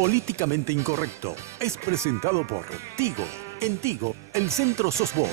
Políticamente Incorrecto es presentado por Tigo. En Tigo, el centro sos vos.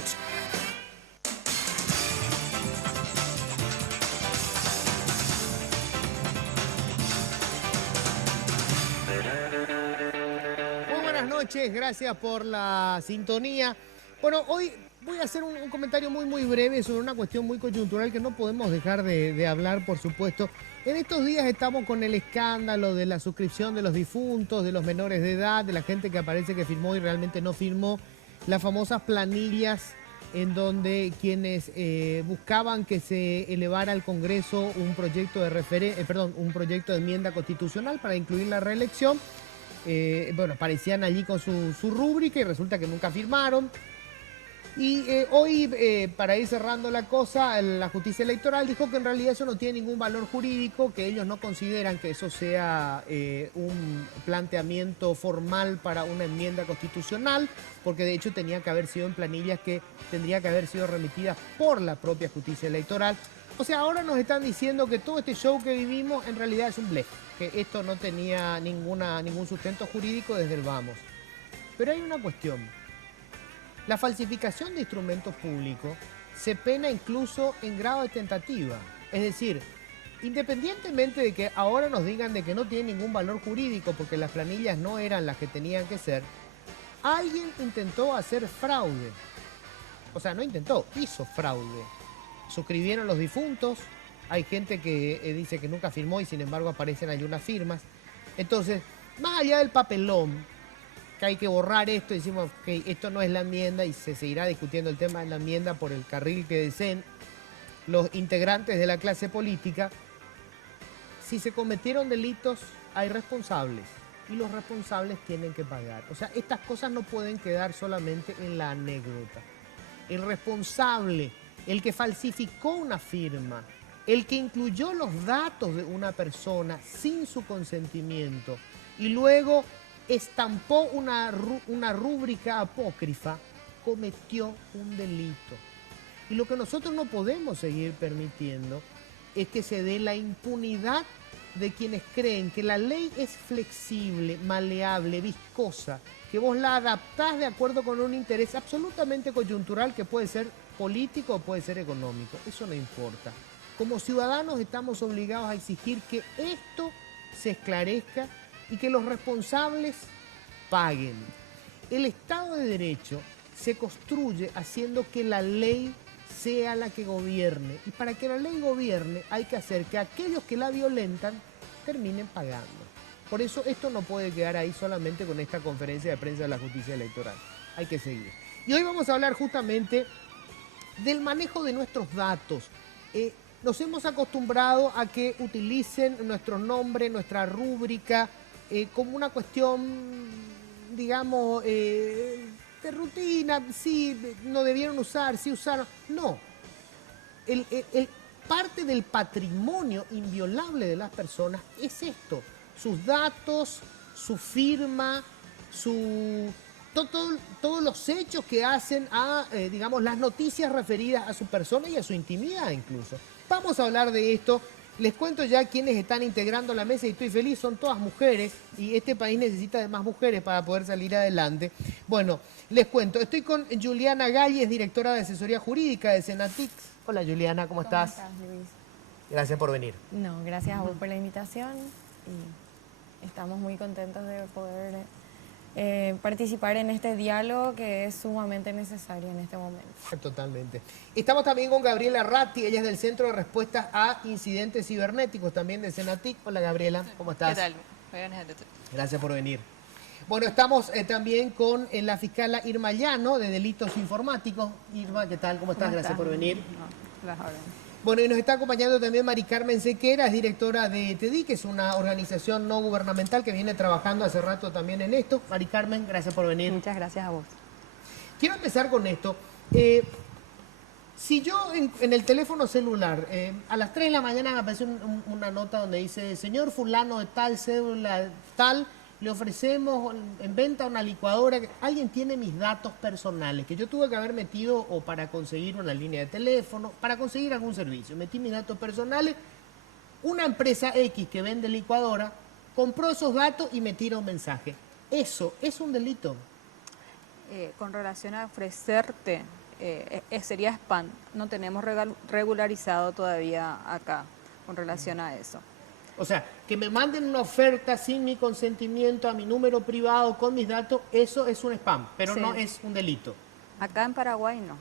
Muy buenas noches, gracias por la sintonía. Bueno, hoy voy a hacer un comentario muy breve sobre una cuestión muy coyuntural que no podemos dejar de hablar, por supuesto. En estos días estamos con el escándalo de la suscripción de los difuntos, de los menores de edad, de la gente que aparece que firmó y realmente no firmó, las famosas planillas en donde quienes buscaban que se elevara al Congreso un proyecto un proyecto de enmienda constitucional para incluir la reelección. Bueno, aparecían allí con su rúbrica y resulta que nunca firmaron. Y hoy, para ir cerrando la cosa, la justicia electoral dijo que en realidad eso no tiene ningún valor jurídico, que ellos no consideran que eso sea un planteamiento formal para una enmienda constitucional, porque de hecho tenía que haber sido en planillas que tendría que haber sido remitidas por la propia justicia electoral. O sea, ahora nos están diciendo que todo este show que vivimos en realidad es un blef, que esto no tenía ningún sustento jurídico desde el vamos. Pero hay una cuestión. La falsificación de instrumentos públicos se pena incluso en grado de tentativa. Es decir, independientemente de que ahora nos digan de que no tiene ningún valor jurídico porque las planillas no eran las que tenían que ser, alguien intentó hacer fraude. O sea, no intentó, hizo fraude. Suscribieron los difuntos, hay gente que dice que nunca firmó y sin embargo aparecen ahí unas firmas. Entonces, más allá del papelón, que hay que borrar esto, decimos que esto no es la enmienda y se seguirá discutiendo el tema de la enmienda por el carril que deseen los integrantes de la clase política. Si se cometieron delitos, hay responsables y los responsables tienen que pagar. O sea, estas cosas no pueden quedar solamente en la anécdota. El responsable, el que falsificó una firma, el que incluyó los datos de una persona sin su consentimiento y luego estampó una rúbrica apócrifa, cometió un delito. Y lo que nosotros no podemos seguir permitiendo es que se dé la impunidad de quienes creen que la ley es flexible, maleable, viscosa, que vos la adaptás de acuerdo con un interés absolutamente coyuntural que puede ser político o puede ser económico. Eso no importa. Como ciudadanos estamos obligados a exigir que esto se esclarezca y que los responsables paguen. El Estado de Derecho se construye haciendo que la ley sea la que gobierne. Y para que la ley gobierne hay que hacer que aquellos que la violentan terminen pagando. Por eso esto no puede quedar ahí solamente con esta conferencia de prensa de la justicia electoral. Hay que seguir. Y hoy vamos a hablar justamente del manejo de nuestros datos. Nos hemos acostumbrado a que utilicen nuestro nombre, nuestra rúbrica, como una cuestión, digamos, de rutina. Sí, no debieron usar, sí usaron. No. Parte del patrimonio inviolable de las personas es esto. Sus datos, su firma, todos los hechos que hacen a, digamos, las noticias referidas a su persona y a su intimidad incluso. Vamos a hablar de esto. Les cuento ya quiénes están integrando la mesa y estoy feliz, son todas mujeres y este país necesita de más mujeres para poder salir adelante. Bueno, les cuento, estoy con Juliana Galles, directora de asesoría jurídica de Senatix. Hola Juliana, ¿cómo estás? ¿Cómo estás, Luis? Gracias por venir. No, gracias a vos por la invitación y estamos muy contentos de poder participar en este diálogo que es sumamente necesario en este momento. Totalmente. Estamos también con Gabriela Ratti, ella es del Centro de Respuestas a Incidentes Cibernéticos, también de Senatic. Hola Gabriela, ¿cómo estás? ¿Qué tal? Gracias por venir. Bueno, estamos también con la fiscala Irma Llano, de Delitos Informáticos. Irma, ¿qué tal? ¿Cómo estás? Gracias por venir. Bueno, y nos está acompañando también Mari Carmen Sequera, es directora de TEDI, que es una organización no gubernamental que viene trabajando hace rato también en esto. Mari Carmen, gracias por venir. Muchas gracias a vos. Quiero empezar con esto. Si yo en el teléfono celular, a las 3 de la mañana me aparece una nota donde dice, señor fulano de tal, cédula tal, le ofrecemos en venta una licuadora. Alguien tiene mis datos personales que yo tuve que haber metido o para conseguir una línea de teléfono, para conseguir algún servicio. Metí mis datos personales. Una empresa X que vende licuadora compró esos datos y me tira un mensaje. ¿Eso es un delito? Con relación a ofrecerte, sería spam. No tenemos regularizado todavía acá con relación a eso. O sea, que me manden una oferta sin mi consentimiento a mi número privado con mis datos, eso es un spam, pero Sí. no es un delito. Acá en Paraguay no.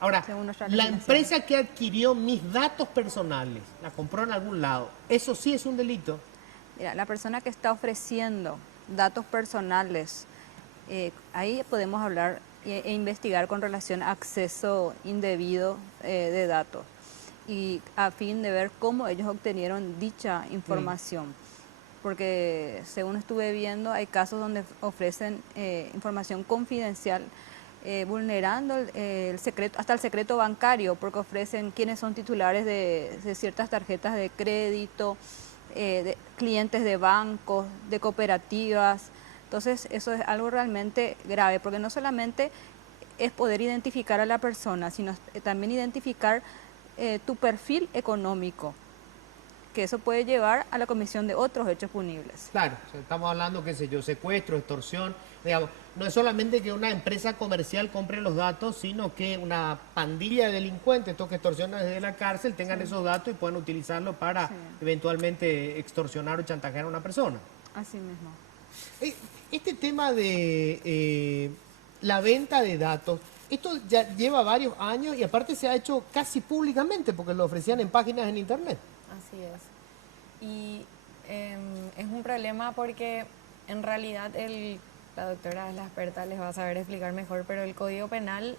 Ahora, Según nuestra la legislación. empresa que adquirió mis datos personales, la compró en algún lado, ¿eso sí es un delito? Mira, la persona que está ofreciendo datos personales, ahí podemos hablar e investigar con relación a acceso indebido de datos y a fin de ver cómo ellos obtenieron dicha información. Porque según estuve viendo, hay casos donde ofrecen información confidencial, vulnerando el secreto, hasta el secreto bancario, porque ofrecen quiénes son titulares de ciertas tarjetas de crédito, de clientes de bancos, de cooperativas. Entonces eso es algo realmente grave, porque no solamente es poder identificar a la persona, sino también identificar tu perfil económico, que eso puede llevar a la comisión de otros hechos punibles. Claro, o sea, estamos hablando, qué sé yo, secuestro, extorsión, digamos, no es solamente que una empresa comercial compre los datos, sino que una pandilla de delincuentes, estos que extorsionan desde la cárcel, tengan esos datos y puedan utilizarlos para eventualmente extorsionar o chantajear a una persona. Así mismo. Este tema de la venta de datos, esto ya lleva varios años y aparte se ha hecho casi públicamente porque lo ofrecían en páginas en internet. Así es. Y es un problema porque en realidad la doctora es la experta, les va a saber explicar mejor, pero el Código Penal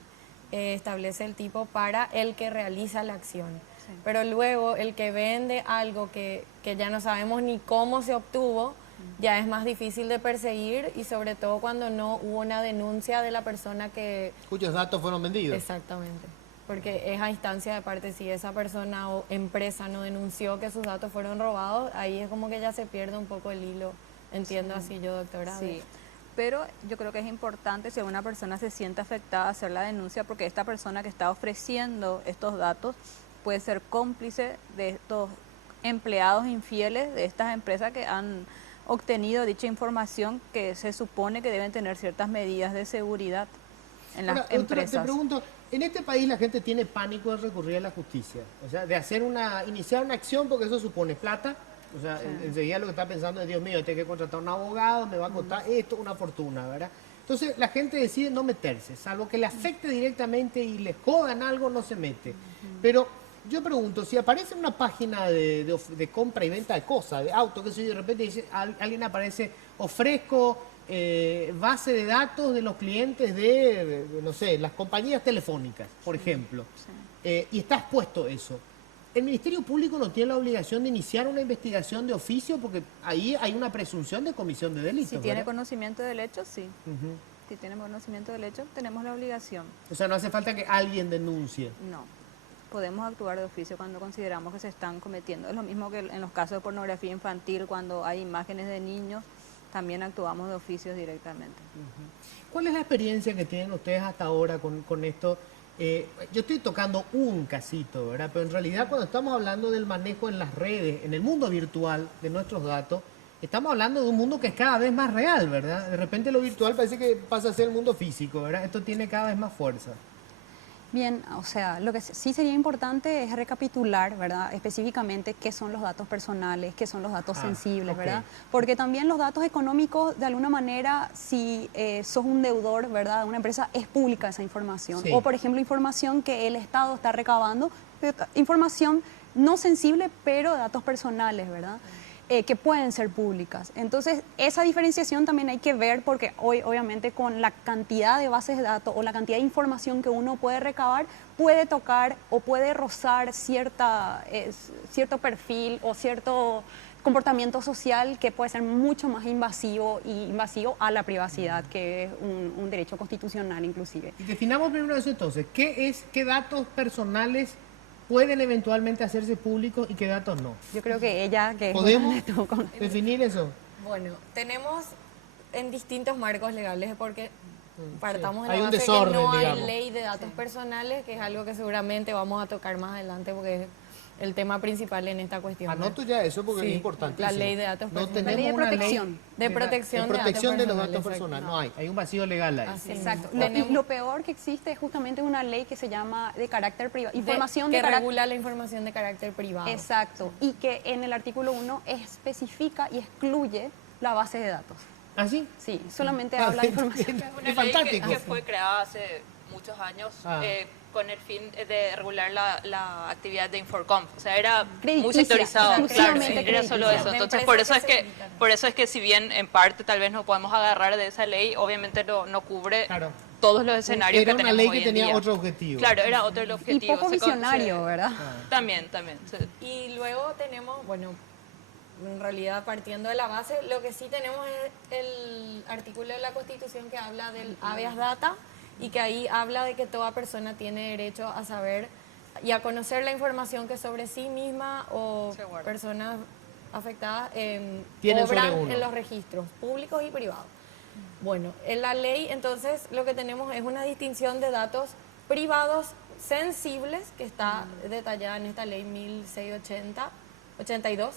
establece el tipo para el que realiza la acción. Sí. Pero luego el que vende algo que ya no sabemos ni cómo se obtuvo, ya es más difícil de perseguir y sobre todo cuando no hubo una denuncia de la persona que... Cuyos datos fueron vendidos. Exactamente. Porque es a instancia de parte, si esa persona o empresa no denunció que sus datos fueron robados, ahí es como que ya se pierde un poco el hilo. Entiendo así yo, doctora. Sí, pero yo creo que es importante si una persona se siente afectada hacer la denuncia, porque esta persona que está ofreciendo estos datos puede ser cómplice de estos empleados infieles de estas empresas que han obtenido dicha información, que se supone que deben tener ciertas medidas de seguridad en las Ahora, doctora, empresas. te pregunto, en este país la gente tiene pánico de recurrir a la justicia, o sea, de iniciar una acción porque eso supone plata, o sea, enseguida lo que está pensando es, Dios mío, tengo que contratar a un abogado, me va a costar esto, una fortuna, ¿verdad? Entonces la gente decide no meterse, salvo que le afecte directamente y le jodan algo, no se mete. Pero yo pregunto, si aparece una página de compra y venta de cosas, de autos, que sé yo, de repente dice, alguien aparece, ofrezco base de datos de los clientes de, no sé, las compañías telefónicas, por ejemplo, y está expuesto eso. ¿El Ministerio Público no tiene la obligación de iniciar una investigación de oficio? Porque ahí hay una presunción de comisión de delitos, Si tiene ¿verdad? conocimiento del hecho, sí. Ujú. Si tiene conocimiento del hecho, tenemos la obligación. O sea, no hace falta que alguien denuncie. No. Podemos actuar de oficio cuando consideramos que se están cometiendo. Es lo mismo que en los casos de pornografía infantil, cuando hay imágenes de niños, también actuamos de oficio directamente. ¿Cuál es la experiencia que tienen ustedes hasta ahora con esto? Yo estoy tocando un casito, ¿verdad? Pero en realidad cuando estamos hablando del manejo en las redes, en el mundo virtual de nuestros datos, estamos hablando de un mundo que es cada vez más real, ¿verdad? De repente lo virtual parece que pasa a ser el mundo físico, ¿verdad? Esto tiene cada vez más fuerza. Bien, o sea, lo que sí sería importante es recapitular, ¿verdad? Específicamente qué son los datos personales, qué son los datos sensibles, ok. ¿verdad? Porque también los datos económicos, de alguna manera, si sos un deudor, ¿verdad? De una empresa, es pública esa información. Sí. O, por ejemplo, información que el Estado está recabando, información no sensible, pero datos personales, ¿verdad? Que pueden ser públicas. Entonces, esa diferenciación también hay que ver porque hoy, obviamente, con la cantidad de bases de datos o la cantidad de información que uno puede recabar, puede tocar o puede rozar cierto perfil o cierto comportamiento social que puede ser mucho más invasivo a la privacidad, que es un derecho constitucional inclusive. Y definamos primero eso entonces. ¿Qué datos personales pueden eventualmente hacerse públicos y qué datos no? Yo creo que ella, que ¿Podemos es una de definir eso? Bueno, tenemos en distintos marcos legales porque partamos de Hay la un base desorden, que no hay digamos. ley de datos personales, que es algo que seguramente vamos a tocar más adelante porque es el tema principal en esta cuestión. Anoto ya eso porque Sí, es importante. la ley de datos No personales. tenemos La ley de una protección. ley De protección de protección de los datos datos personales, personales. No hay un vacío legal ahí. Así Exacto. mismo. Y lo peor que existe es justamente una ley que se llama de carácter privado. Información que de carácter. regula la información de carácter privado. Exacto. Y que en el artículo 1 especifica y excluye la base de datos. ¿Ah, sí? Sí, solamente Ah, habla de información. Es una Es ley fantástico. que fue creada hace muchos años Ah. con el fin de regular la actividad de Inforcom. O sea, era muy Crediticia, sectorizado, claro, exclusivamente sí, era solo crediticia. eso. De Entonces, empresas que se dedican. por eso es que si bien en parte tal vez no podemos agarrar de esa ley, obviamente no cubre Claro. todos los escenarios Era que una tenemos ley hoy que en tenía día. otro objetivo. Claro, era otro el Y objetivo. poco visionario, ¿verdad? También, sí. Y luego tenemos, bueno, en realidad partiendo de la base, lo que sí tenemos es el artículo de la Constitución que habla del habeas data y que ahí habla de que toda persona tiene derecho a saber y a conocer la información que sobre sí misma o Se guarda. personas afectadas Tienen sobre obran uno. en los registros públicos y privados. Bueno, en la ley entonces lo que tenemos es una distinción de datos privados sensibles que está detallada en esta ley 1682, 82.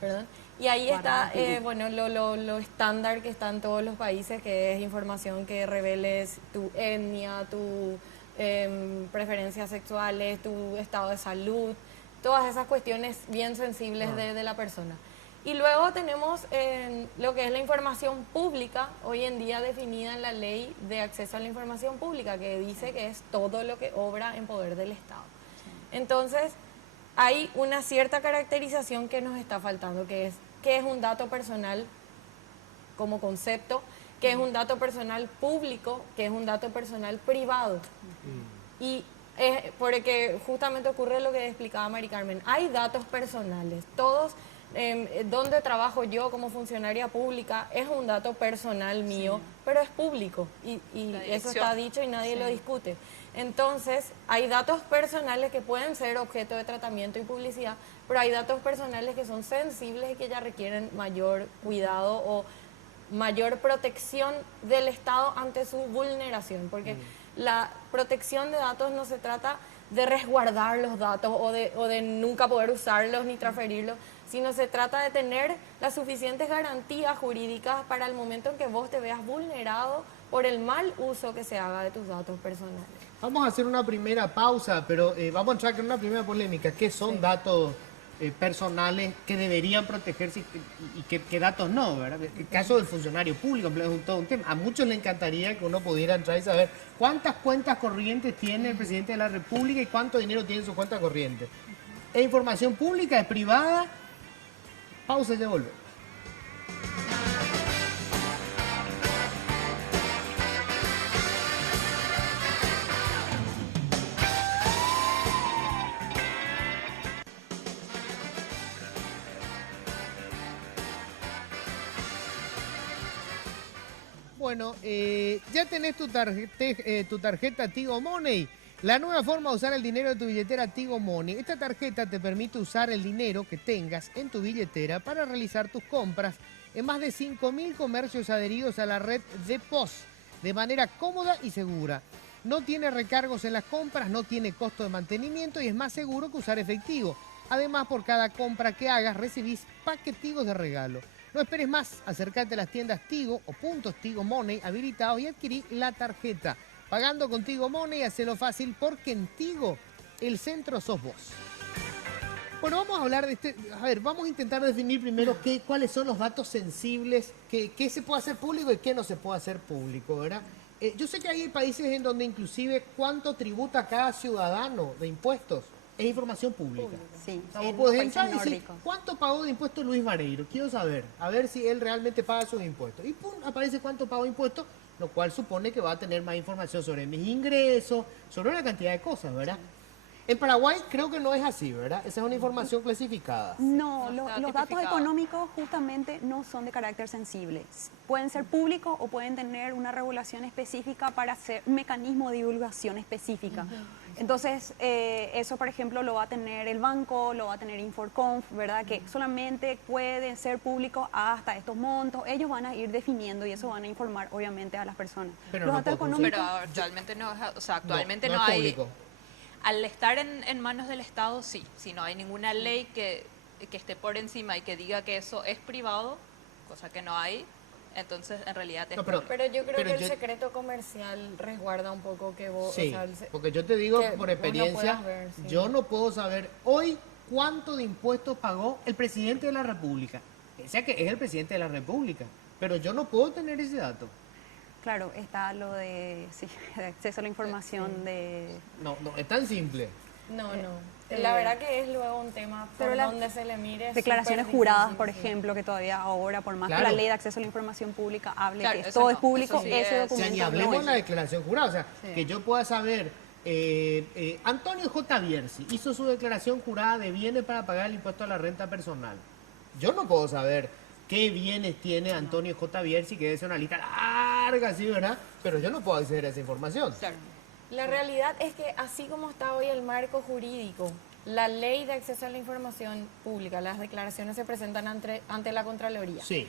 perdón. Y ahí está, Guardado. bueno, lo estándar que está en todos los países, que es información que reveles tu etnia, tu preferencias sexuales, tu estado de salud, todas esas cuestiones bien sensibles de la persona. Y luego tenemos lo que es la información pública, hoy en día definida en la Ley de Acceso a la Información Pública, que dice que es todo lo que obra en poder del Estado. Entonces, hay una cierta caracterización que nos está faltando, que es qué es un dato personal como concepto, qué es un dato personal público, qué es un dato personal privado. Y es porque justamente ocurre lo que explicaba Mari Carmen. Hay datos personales, todos, donde trabajo yo como funcionaria pública, es un dato personal mío, pero es público y La eso dirección. está dicho y nadie lo discute. Entonces, hay datos personales que pueden ser objeto de tratamiento y publicidad, pero hay datos personales que son sensibles y que ya requieren mayor cuidado o mayor protección del Estado ante su vulneración, porque la protección de datos no se trata de resguardar los datos o de nunca poder usarlos ni transferirlos, sino se trata de tener las suficientes garantías jurídicas para el momento en que vos te veas vulnerado por el mal uso que se haga de tus datos personales. Vamos a hacer una primera pausa, pero vamos a entrar en una primera polémica. ¿Qué son datos personales que deberían protegerse y qué datos no, ¿verdad? El caso del funcionario público es todo un tema. A muchos les encantaría que uno pudiera entrar y saber cuántas cuentas corrientes tiene el presidente de la República y cuánto dinero tiene en su cuenta corriente. ¿Es información pública? ¿Es privada? Pausa y ya volvemos. Bueno, ya tenés tu tarjeta Tigo Money. La nueva forma de usar el dinero de tu billetera Tigo Money. Esta tarjeta te permite usar el dinero que tengas en tu billetera para realizar tus compras en más de 5.000 comercios adheridos a la red de POS de manera cómoda y segura. No tiene recargos en las compras, no tiene costo de mantenimiento y es más seguro que usar efectivo. Además, por cada compra que hagas recibís paquetigos de regalo. No esperes más, acércate a las tiendas Tigo o puntos Tigo Money habilitados y adquirí la tarjeta. Pagando con Tigo Money, hacelo fácil porque en Tigo el centro sos vos. Bueno, vamos a hablar de vamos a intentar definir primero cuáles son los datos sensibles, qué se puede hacer público y qué no se puede hacer público, ¿verdad? Yo sé que hay países en donde inclusive cuánto tributa cada ciudadano de impuestos es información pública. Sí, O sea, vos en podés los entrar y países decir, nórdicos. ¿cuánto pagó de impuestos Luis Vareiro? Quiero saber, a ver si él realmente paga sus impuestos. Y pum, aparece cuánto pagó de impuestos, lo cual supone que va a tener más información sobre mis ingresos, sobre una cantidad de cosas, ¿verdad? En Paraguay creo que no es así, ¿verdad? Esa es una información clasificada. No, No está los datos tipificado. económicos justamente no son de carácter sensible. Pueden ser públicos o pueden tener una regulación específica para hacer un mecanismo de divulgación específica. Entonces, eso, por ejemplo, lo va a tener el banco, lo va a tener Inforconf, ¿verdad? Que solamente pueden ser públicos hasta estos montos. Ellos van a ir definiendo y eso van a informar, obviamente, a las personas. Pero Los no datos puedo económicos... Pero actualmente no, o sea, actualmente no no, es hay. público. Al estar en manos del Estado, sí. Si no hay ninguna ley que esté por encima y que diga que eso es privado, cosa que no hay, entonces en realidad es No, público. Pero yo creo Pero que el yo- secreto comercial resguarda un poco que vos... Sí, o sea, porque yo te digo que por vos no experiencia, puedas ver, sí. yo no puedo saber hoy cuánto de impuestos pagó el presidente de la República. O sea que es el presidente de la República, pero yo no puedo tener ese dato. Claro, está lo de, sí, de acceso a la información de... No, no, es tan simple. No, la verdad que es luego un tema por pero la- donde se le mire. es Declaraciones súper juradas, difícil, por sí. ejemplo, que todavía ahora, por más Claro. que la ley de acceso a la información pública hable Claro, que eso todo no, es público, eso sí ese es- O sea, documento ni hablemos no de la es. declaración jurada, o sea, Sí. que yo pueda saber, Antonio J. Bierzi hizo su declaración jurada de bienes para pagar el impuesto a la renta personal. Yo no puedo saber qué bienes tiene Antonio J. Bierzi, que debe ser una lista larga, así, ¿verdad? Pero yo no puedo acceder a esa información. Claro. La realidad es que así como está hoy el marco jurídico, la ley de acceso a la información pública, las declaraciones se presentan ante la Contraloría. Sí.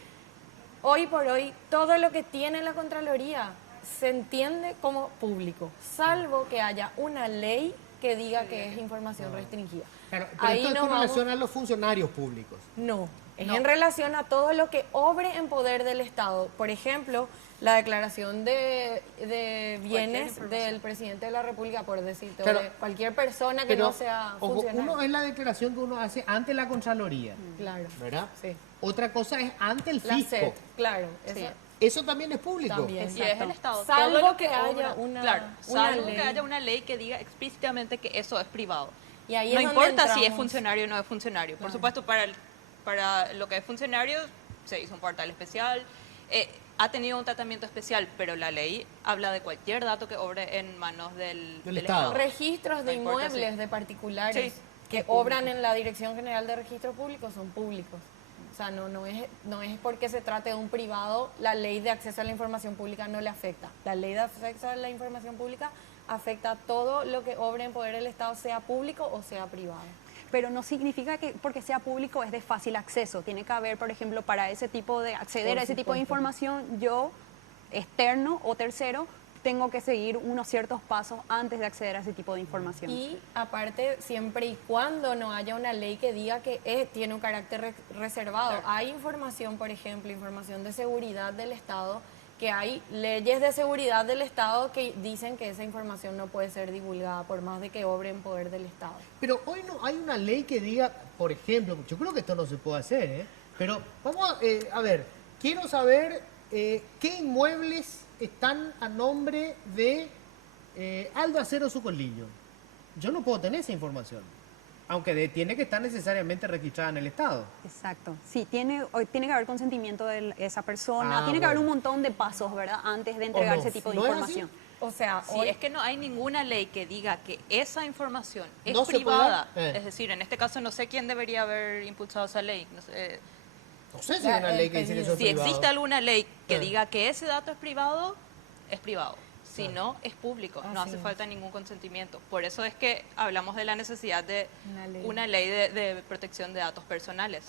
Hoy por hoy, todo lo que tiene la Contraloría se entiende como público, salvo que haya una ley que diga que es información restringida. Claro, pero esto es nos con vamos- relación a los funcionarios públicos. No, es No. en relación a todo lo que obre en poder del Estado. Por ejemplo, la declaración de bienes información. del presidente de la República, por decirte, Claro, o de cualquier persona que Pero, no sea ojo, funcionario. uno es la declaración que uno hace ante la Contraloría, Claro, ¿verdad? sí. Otra cosa es ante el La fisco. SED, claro. Sí. esa- Eso también es público. También. Y es el Estado. Salvo Todo lo que haya obra- una- claro, una salvo ley. que haya una ley que diga explícitamente que eso es privado. Y ahí No es donde importa si es entramos. funcionario o no es funcionario. Por Claro. supuesto, para lo que es funcionario se hizo un portal especial, ha tenido un tratamiento especial, pero la ley habla de cualquier dato que obre en manos del Estado. Registros de No importa, inmuebles sí. de particulares Sí, que es público. obran en la Dirección General de Registro Público son públicos. O sea, no es porque se trate de un privado, la ley de acceso a la información pública no le afecta. La ley de acceso a la información pública afecta a todo lo que obre en poder del Estado, sea público o sea privado. Pero no significa que porque sea público es de fácil acceso. Tiene que haber, por ejemplo, para ese tipo de acceder Por a ese tipo de supuesto. información, yo, externo o tercero, tengo que seguir unos ciertos pasos antes de acceder a ese tipo de información. Y aparte, siempre y cuando no haya una ley que diga que tiene un carácter reservado. Claro. Hay información, por ejemplo, información de seguridad del Estado, que hay leyes de seguridad del Estado que dicen que esa información no puede ser divulgada por más de que obre en poder del Estado. Pero hoy no hay una ley que diga, por ejemplo, yo creo que esto no se puede hacer, ¿eh? Pero vamos a ver, quiero saber qué inmuebles están a nombre de Aldo Acero Sucolillo. Yo no puedo tener esa información, aunque tiene que estar necesariamente registrada en el Estado. Exacto. Sí, tiene que haber consentimiento de esa persona, Ah, tiene que haber un bueno. montón de pasos, ¿verdad? Antes de entregar no? ese tipo de ¿No es información. O sea, Sí, hoy- es que no hay ninguna ley que diga que esa información es ¿No se puede privada. dar? Es decir, en este caso no sé quién debería haber impulsado esa ley. No sé, No sé si Ya, hay una ley que dice que eso es si privado. existe alguna ley que Eh. diga que ese dato es privado, es privado. Si no, es público. No Así hace es. falta ningún consentimiento. Por eso es que hablamos de la necesidad de Una ley. de protección de datos personales.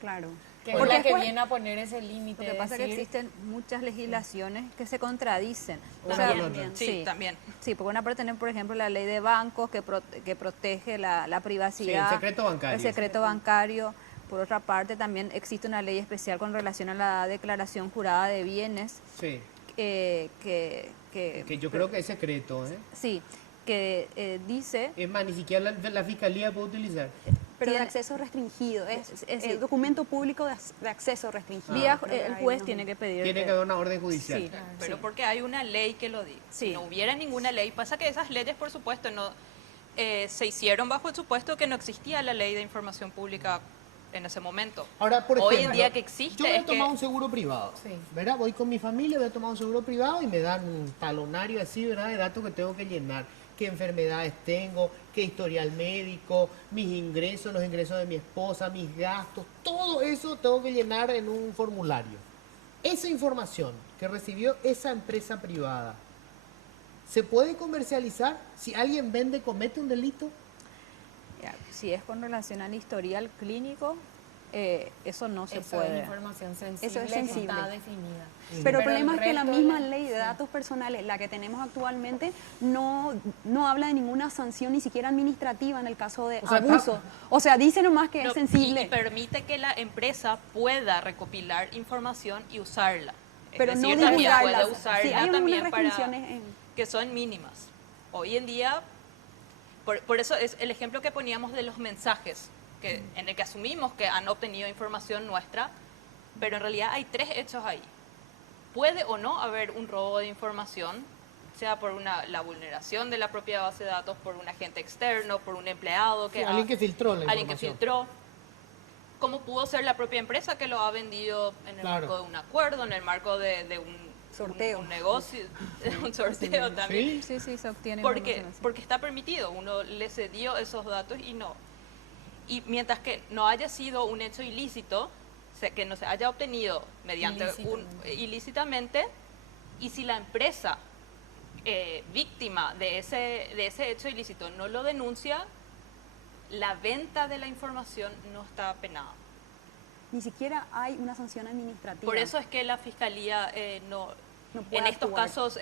Claro. que es Porque la que después- viene a poner ese límite. Lo que de pasa es que decir- existen muchas legislaciones que se contradicen. También, sí, también. Sí, porque una parte tenemos, por ejemplo, la ley de bancos que protege la privacidad. Sí, el secreto bancario. El secreto bancario. Por otra parte, también existe una ley especial con relación a la declaración jurada de bienes Sí, que que yo creo que es secreto, ¿eh? sí, que dice Es más, ni siquiera la fiscalía puede utilizar. Pero de tiene- acceso restringido, es, sí. documento público de acceso restringido. vía, Creo que el ahí juez no- tiene que pedir Tiene que haber una orden judicial. Sí. Pero Sí. porque hay una ley que lo diga. Sí. Si no hubiera ninguna ley, pasa que esas leyes, por supuesto, no se hicieron bajo el supuesto que no existía la ley de información pública en ese momento. Ahora, por Hoy ejemplo, en día que existe yo voy a es que- tomar un seguro privado, Sí. ¿verdad? Voy con mi familia, voy a tomar un seguro privado y me dan un talonario así, ¿verdad? De datos que tengo que llenar. Qué enfermedades tengo, qué historial médico, mis ingresos, los ingresos de mi esposa, mis gastos, todo eso tengo que llenar en un formulario. Esa información que recibió esa empresa privada, ¿se puede comercializar? Si alguien vende, comete un delito. Ya, si es con relación al historial clínico, eso no se Eso puede. es información sensible, Eso es que sensible. está definida. Pero el Pero problema el es que la resto de misma la- ley de datos personales, la que tenemos actualmente, no habla de ninguna sanción, ni siquiera administrativa en el caso de O sea, abuso. O sea, dice nomás que No, es sensible. y permite que la empresa pueda recopilar información y usarla. Es Pero decir, no también divulgarla. puede usarla Sí, hay algunas también para restricciones que son mínimas. Hoy en día, por eso es el ejemplo que poníamos de los mensajes, en el que asumimos que han obtenido información nuestra, pero en realidad hay 3 hechos ahí. Puede o no haber un robo de información, sea por la vulneración de la propia base de datos, por un agente externo, por un empleado Sí, alguien que filtró la alguien que información. filtró, como pudo ser la propia empresa que lo ha vendido en el Claro. marco de un acuerdo, en el marco de un Sorteo. un negocio, un sorteo también. Sí. Sí, se obtiene Porque, información así. porque está permitido, uno le cedió esos datos y no. Y mientras que no haya sido un hecho ilícito, que no se haya obtenido mediante ilícitamente, y si la empresa víctima de ese hecho ilícito no lo denuncia, la venta de la información no está penada. Ni siquiera hay una sanción administrativa. Por eso es que la Fiscalía no puede en estos actuar. casos,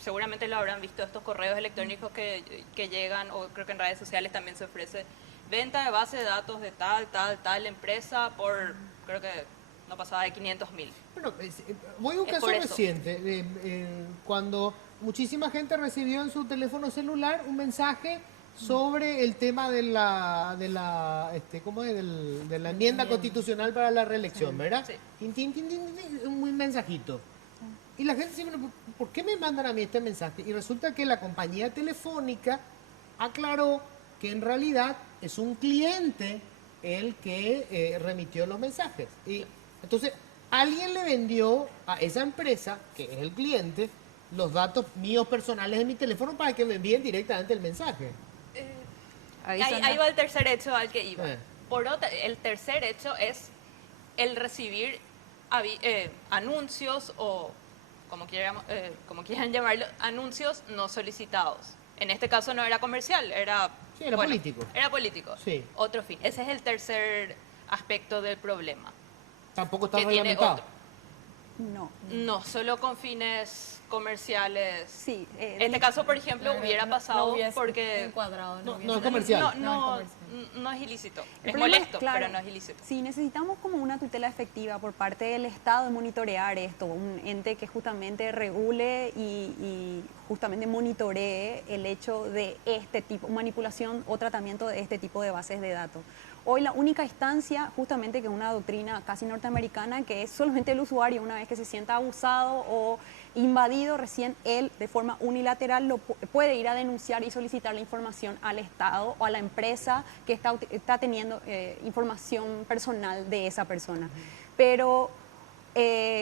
seguramente lo habrán visto, estos correos electrónicos que llegan, o creo que en redes sociales también se ofrece venta de base de datos de tal empresa por, creo que no pasaba de 500.000. Bueno, voy a un Es caso por eso. reciente, cuando muchísima gente recibió en su teléfono celular un mensaje sobre el tema de ¿cómo es? De la enmienda constitucional para la reelección, ¿verdad? Sí. Tin, tin, tin, tin, tin, un mensajito. Y la gente dice, bueno, ¿por qué me mandan a mí este mensaje? Y resulta que la compañía telefónica aclaró que en realidad es un cliente el que remitió los mensajes. Y entonces, alguien le vendió a esa empresa, que es el cliente, los datos míos personales de mi teléfono para que me envíen directamente el mensaje. Ahí Suena- va el tercer hecho al que iba. Eh. El tercer hecho es el recibir anuncios o, como quieran llamarlo, anuncios no solicitados. En este caso no era comercial, era... Sí, era político. Era político. Sí. Otro fin. Ese es el tercer aspecto del problema. Tampoco está Que tiene reglamentado. otro. No. No, solo con fines comerciales. Sí. En este caso, por ejemplo, hubiera pasado no hubiese porque... encuadrado, No, hubiese- no es comercial. No, No es comercial. no es ilícito. El Es problema molesto, claro, pero no es ilícito. Si necesitamos como una tutela efectiva por parte del Estado de monitorear esto, un ente que justamente regule y justamente monitoree el hecho de este tipo, manipulación o tratamiento de este tipo de bases de datos. Hoy la única instancia, justamente que es una doctrina casi norteamericana, que es solamente el usuario, una vez que se sienta abusado o invadido, recién él de forma unilateral puede ir a denunciar y solicitar la información al Estado o a la empresa que está teniendo información personal de esa persona. Pero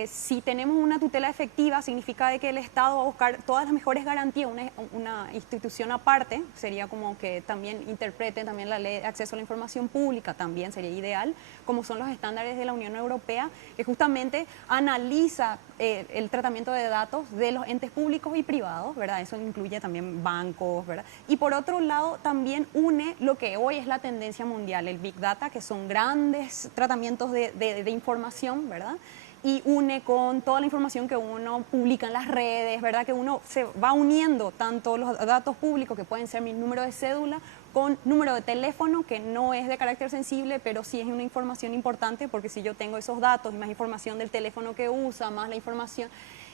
si tenemos una tutela efectiva, significa de que el Estado va a buscar todas las mejores garantías, una institución aparte, sería como que también interpreten también la ley de acceso a la información pública, también sería ideal, como son los estándares de la Unión Europea, que justamente analiza el tratamiento de datos de los entes públicos y privados, ¿verdad? Eso incluye también bancos, ¿verdad? Y por otro lado, también une lo que hoy es la tendencia mundial, el Big Data, que son grandes tratamientos de información, ¿verdad? Y une con toda la información que uno publica en las redes, ¿verdad? Que uno se va uniendo tanto los datos públicos, que pueden ser mi número de cédula, con número de teléfono, que no es de carácter sensible, pero sí es una información importante, porque si yo tengo esos datos y más información del teléfono que usa, más la información,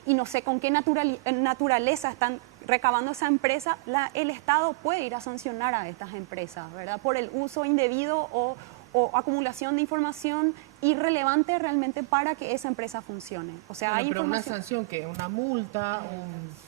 y no sé con qué naturaleza están recabando esa empresa, el Estado puede ir a sancionar a estas empresas, ¿verdad? Por el uso indebido o acumulación de información irrelevante realmente para que esa empresa funcione. O sea, Bueno, hay pero una información... sanción que una multa,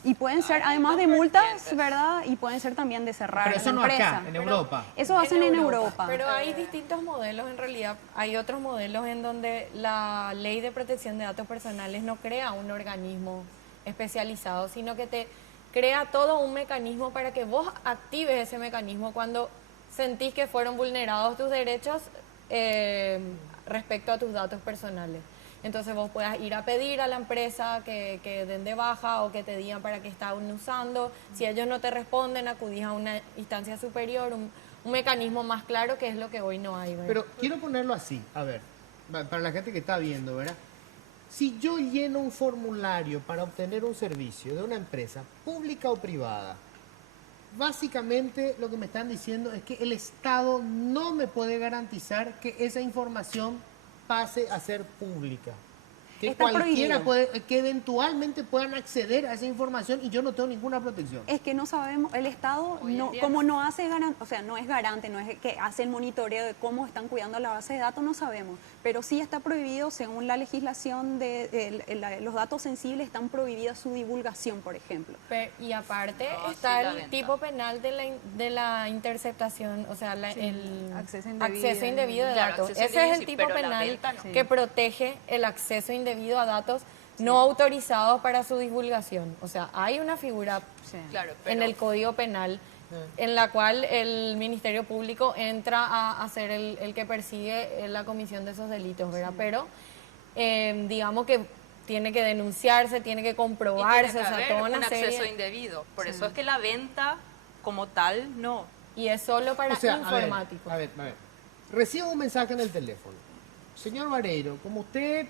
Y pueden ser, además de multas, ¿verdad? Y pueden ser también de cerrar pero eso la no empresa. acá, en Europa. Eso hacen en Europa. Pero hay distintos modelos, en realidad. Hay otros modelos en donde la ley de protección de datos personales no crea un organismo especializado, sino que te crea todo un mecanismo para que vos actives ese mecanismo cuando sentís que fueron vulnerados tus derechos respecto a tus datos personales. Entonces vos puedas ir a pedir a la empresa que den de baja o que te digan para qué están usando. Si ellos no te responden, acudís a una instancia superior, un un mecanismo más claro, que es lo que hoy no hay, ¿verdad? Pero quiero ponerlo así, a ver, para la gente que está viendo, ¿verdad? Si yo lleno un formulario para obtener un servicio de una empresa, pública o privada, básicamente lo que me están diciendo es que el Estado no me puede garantizar que esa información pase a ser pública. Que Está cualquiera prohibido. que eventualmente puedan acceder a esa información y yo no tengo ninguna protección. Es que no sabemos, el Estado, Hoy en no, día como no hace o sea, no es garante, no es que hace el monitoreo de cómo están cuidando la base de datos, no sabemos. Pero sí está prohibido, según la legislación, los datos sensibles están prohibidos su divulgación, por ejemplo. Y aparte No, está sí, la el venta. tipo penal de la interceptación, o sea, el acceso indebido. acceso indebido de Claro, datos. acceso Ese es indebido el sí, tipo pero la penal venta no. que protege el acceso indebido a datos no autorizados para su divulgación. O sea, hay una figura Sí. Claro, en pero el Código Penal en la cual el Ministerio Público entra a ser el que persigue la comisión de esos delitos, ¿verdad? Pero digamos que tiene que denunciarse, tiene que y comprobarse, tiene o que sea, haber toda una un acceso serie. indebido. Por eso es que la venta como tal no. Y es solo para O sea, informáticos. a ver. Recibo un mensaje en el teléfono. Señor Vareiro, como usted